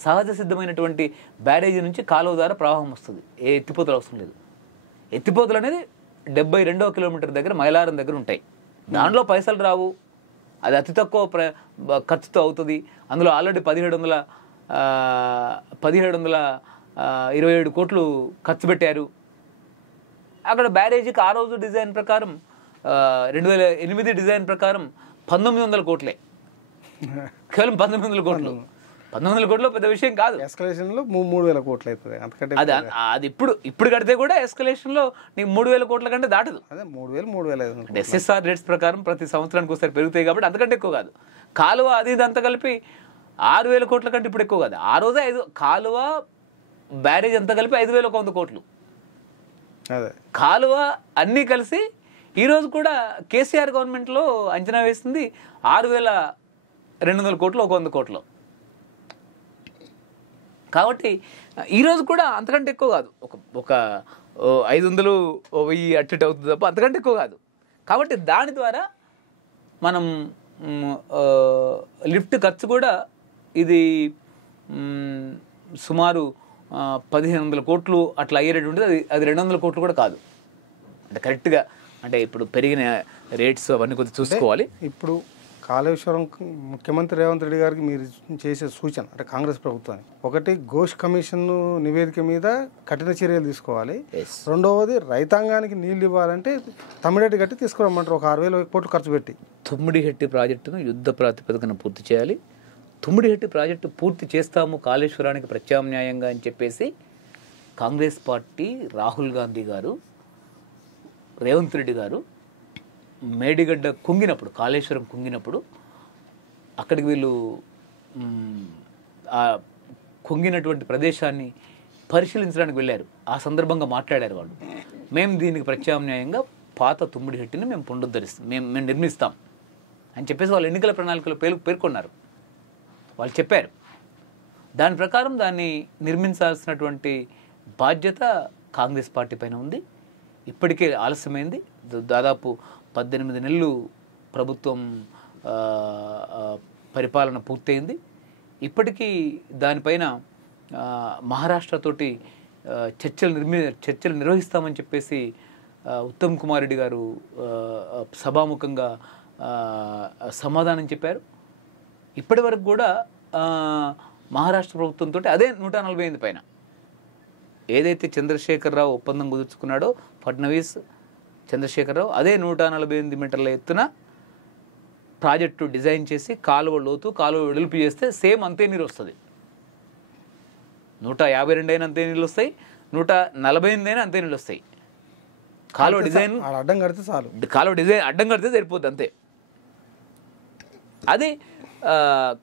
సహజ సిద్ధమైనటువంటి బ్యారేజీ నుంచి కాలువ ద్వారా ప్రవాహం వస్తుంది. ఏ ఎత్తిపోతలు అవసరం లేదు. ఎత్తిపోతలు అనేది 72వ కిలోమీటర్ దగ్గర మైలారం దగ్గర ఉంటాయి. దాంట్లో పైసలు రావు, అది అతి తక్కువ ఖర్చుతో అవుతుంది. అందులో ఆల్రెడీ 1727 కోట్లు ఖర్చు పెట్టారు. అక్కడ బ్యారేజీకి ఆ రోజు డిజైన్ ప్రకారం 2008 డిజైన్ ప్రకారం 1900 కోట్లే, కేవలం 1900 కోట్లు. 1900 కోట్లు పెద్ద విషయం కాదు. ఎస్కలేషన్లో 3,000 కోట్లు అవుతుంది. అది ఇప్పుడు కడితే కూడా ఎస్కలేషన్లో నీకు 3,000 కోట్ల కంటే దాటదు. అదే 3,000 ఎస్ఎస్ఆర్ రేట్స్ ప్రకారం ప్రతి సంవత్సరానికి ఒకసారి పెరుగుతాయి కాబట్టి అంతకంటే ఎక్కువ కాదు. కాలువ అది ఇదంతా కలిపి 6,000 కోట్ల కంటే ఇప్పుడు ఎక్కువ కాదు. ఆ రోజే కాలువ బ్యారేజ్ అంతా కలిపి 5,100 కోట్లు. కాలువ అన్నీ కలిసి ఈరోజు కూడా కేసీఆర్ గవర్నమెంట్లో అంచనా వేసింది 6,200 కోట్లు, 100 కోట్లు. కాబట్టి ఈరోజు కూడా అంతకంటే ఎక్కువ కాదు. ఒక 500, 1000 అటు అవుతుంది తప్ప అంతకంటే ఎక్కువ కాదు. కాబట్టి దాని ద్వారా మనం లిఫ్ట్ ఖర్చు కూడా ఇది సుమారు 1,500 కోట్లు అట్లా అయ్యేటటువంటిది. అది 200 కోట్లు కూడా కాదు. అంటే కరెక్ట్గా, అంటే ఇప్పుడు పెరిగిన రేట్స్ అవన్నీ కొద్దిగా చూసుకోవాలి. ఇప్పుడు కాళేశ్వరం ముఖ్యమంత్రి రేవంత్ రెడ్డి గారికి మీరు చేసే సూచన అంటే కాంగ్రెస్ ప్రభుత్వానికి, ఒకటి ఘోష్ కమిషన్ నివేదిక మీద కఠిన చర్యలు తీసుకోవాలి, రెండవది రైతాంగానికి నీళ్లు ఇవ్వాలంటే తమిళటి గట్టి తీసుకురమ్మంటారు ఒక 6,000 కోట్లు ఖర్చు పెట్టి. తుమ్మిడిహెట్టి ప్రాజెక్టును యుద్ధ ప్రాతిపదికన పూర్తి చేయాలి. తుమ్మిడిహెట్టి ప్రాజెక్టు పూర్తి చేస్తాము కాళేశ్వరానికి ప్రత్యామ్నాయంగా అని చెప్పేసి కాంగ్రెస్ పార్టీ, రాహుల్ గాంధీ గారు, రేవంత్ రెడ్డి గారు మేడిగడ్డ కుంగినప్పుడు, కాళేశ్వరం కుంగినప్పుడు అక్కడికి వీళ్ళు ఆ కుంగినటువంటి ప్రదేశాన్ని పరిశీలించడానికి వెళ్ళారు. ఆ సందర్భంగా మాట్లాడారు వాళ్ళు, మేము దీనికి ప్రత్యామ్నాయంగా పాత తుమ్మిడిహెట్టిని మేము పునరుద్ధరిస్తాం, మేము నిర్మిస్తాం అని చెప్పేసి వాళ్ళు ఎన్నికల ప్రణాళికలో పేర్కొన్నారు. వాళ్ళు చెప్పారు. దాని ప్రకారం దాన్ని నిర్మించాల్సినటువంటి బాధ్యత కాంగ్రెస్ పార్టీ పైన ఉంది. ఇప్పటికే ఆలస్యమైంది. దాదాపు 18 నెలలు ప్రభుత్వం పరిపాలన పూర్తయింది. ఇప్పటికీ దానిపైన మహారాష్ట్రతోటి చర్చలు నిర్వహిస్తామని చెప్పేసి ఉత్తమ్ కుమార్ రెడ్డి గారు సభాముఖంగా సమాధానం చెప్పారు. ఇప్పటి వరకు కూడా మహారాష్ట్ర ప్రభుత్వంతో అదే 148 పైన ఏదైతే చంద్రశేఖరరావు ఒప్పందం కుదుర్చుకున్నాడో ఫడ్నవీస్, చంద్రశేఖరరావు, అదే 148 మీటర్ల ఎత్తున ప్రాజెక్టు డిజైన్ చేసి కాలువ వెడల్పు చేస్తే సేమ్ అంతే నీరు వస్తుంది. 152 అయినా అంతే నీళ్ళు వస్తాయి, 148 అయినా అంతే నీళ్ళు వస్తాయి. కాలువ డిజైన్ అడ్డం కడితే చాలు, కాలువ డిజైన్ అడ్డం కడితే సరిపోద్ది అంతే. అది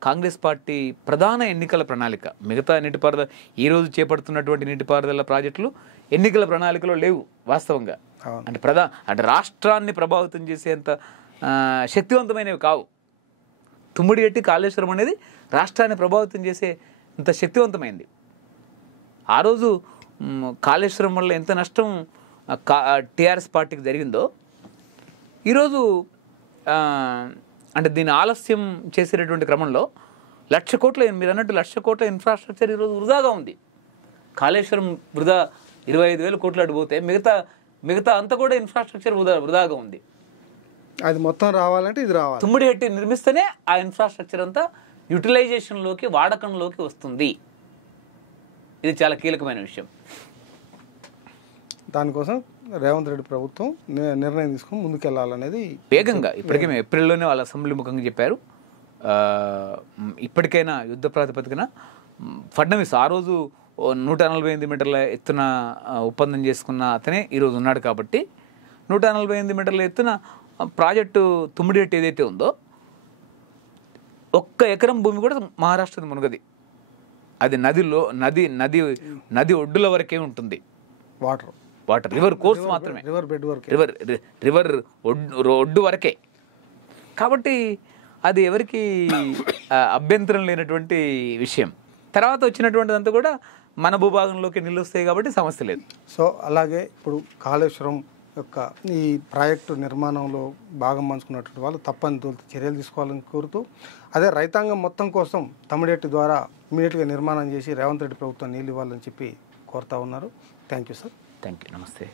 కాంగ్రెస్ పార్టీ ప్రధాన ఎన్నికల ప్రణాళిక. మిగతా నీటిపారుదల ఈరోజు చేపడుతున్నటువంటి నీటిపారుదల ప్రాజెక్టులు ఎన్నికల ప్రణాళికలో లేవు వాస్తవంగా. అంటే రాష్ట్రాన్ని ప్రభావితం చేసేంత శక్తివంతమైనవి కావు. తుమ్మిడిహెట్టి కాళేశ్వరం అనేది రాష్ట్రాన్ని ప్రభావితం చేసే అంత శక్తివంతమైంది. ఆ రోజు కాళేశ్వరం వల్ల ఎంత నష్టం టీఆర్ఎస్ పార్టీకి జరిగిందో ఈరోజు అంటే దీన్ని ఆలస్యం చేసేటటువంటి క్రమంలో 1,00,000 కోట్ల, మీరు అన్నట్టు 1,00,000 కోట్ల ఇన్ఫ్రాస్ట్రక్చర్ ఈరోజు వృధాగా ఉంది. కాళేశ్వరం వృధా 25,000 కోట్లు అడిగిపోతే మిగతా అంతా కూడా ఇన్ఫ్రాస్ట్రక్చర్ వృధాగా ఉంది. అది మొత్తం రావాలంటే ఇది రావాలి. తుమ్మిడిహెట్టి నిర్మిస్తేనే ఆ ఇన్ఫ్రాస్ట్రక్చర్ అంతా యూటిలైజేషన్లోకి, వాడకంలోకి వస్తుంది. ఇది చాలా కీలకమైన విషయం. దానికోసం రేవంత్ రెడ్డి ప్రభుత్వం నిర్ణయం తీసుకుని ముందుకెళ్లాలనేది వేగంగా. ఇప్పటికే ఏప్రిల్లోనే వాళ్ళ అసెంబ్లీ ముఖంగా చెప్పారు. ఇప్పటికైనా యుద్ధ ప్రాతిపదికన ఫడ్నవీస్ ఆ రోజు 148 మీటర్ల ఎత్తున ఒప్పందం చేసుకున్న అతనే ఈరోజు ఉన్నాడు. కాబట్టి 148 మీటర్ల ఎత్తున ప్రాజెక్టు తుమ్మిడిహెట్టి ఏదైతే ఉందో 1 ఎకరం భూమి కూడా మహారాష్ట్ర మునగది. అది నది ఒడ్డుల వరకే ఉంటుంది. వాటర్ రివర్ కోర్స్ మాత్రమే, రివర్ ఒడ్డు వరకే. కాబట్టి అది ఎవరికి అభ్యంతరం లేనటువంటి విషయం. తర్వాత వచ్చినటువంటిదంతా కూడా మన భూభాగంలోకి నీళ్ళు వస్తాయి కాబట్టి సమస్య లేదు. సో అలాగే ఇప్పుడు కాళేశ్వరం యొక్క ఈ ప్రాజెక్టు నిర్మాణంలో భాగం పంచుకున్నటువంటి వాళ్ళు తప్పని చర్యలు తీసుకోవాలని కోరుతూ, అదే రైతాంగం మొత్తం కోసం తమిళెట్టి ద్వారా ఇమీడియట్గా నిర్మాణం చేసి రేవంత్ రెడ్డి ప్రభుత్వం నీళ్ళు ఇవ్వాలని చెప్పి కోరుతా ఉన్నారు. Thank you sir. Thank you. నమస్తే.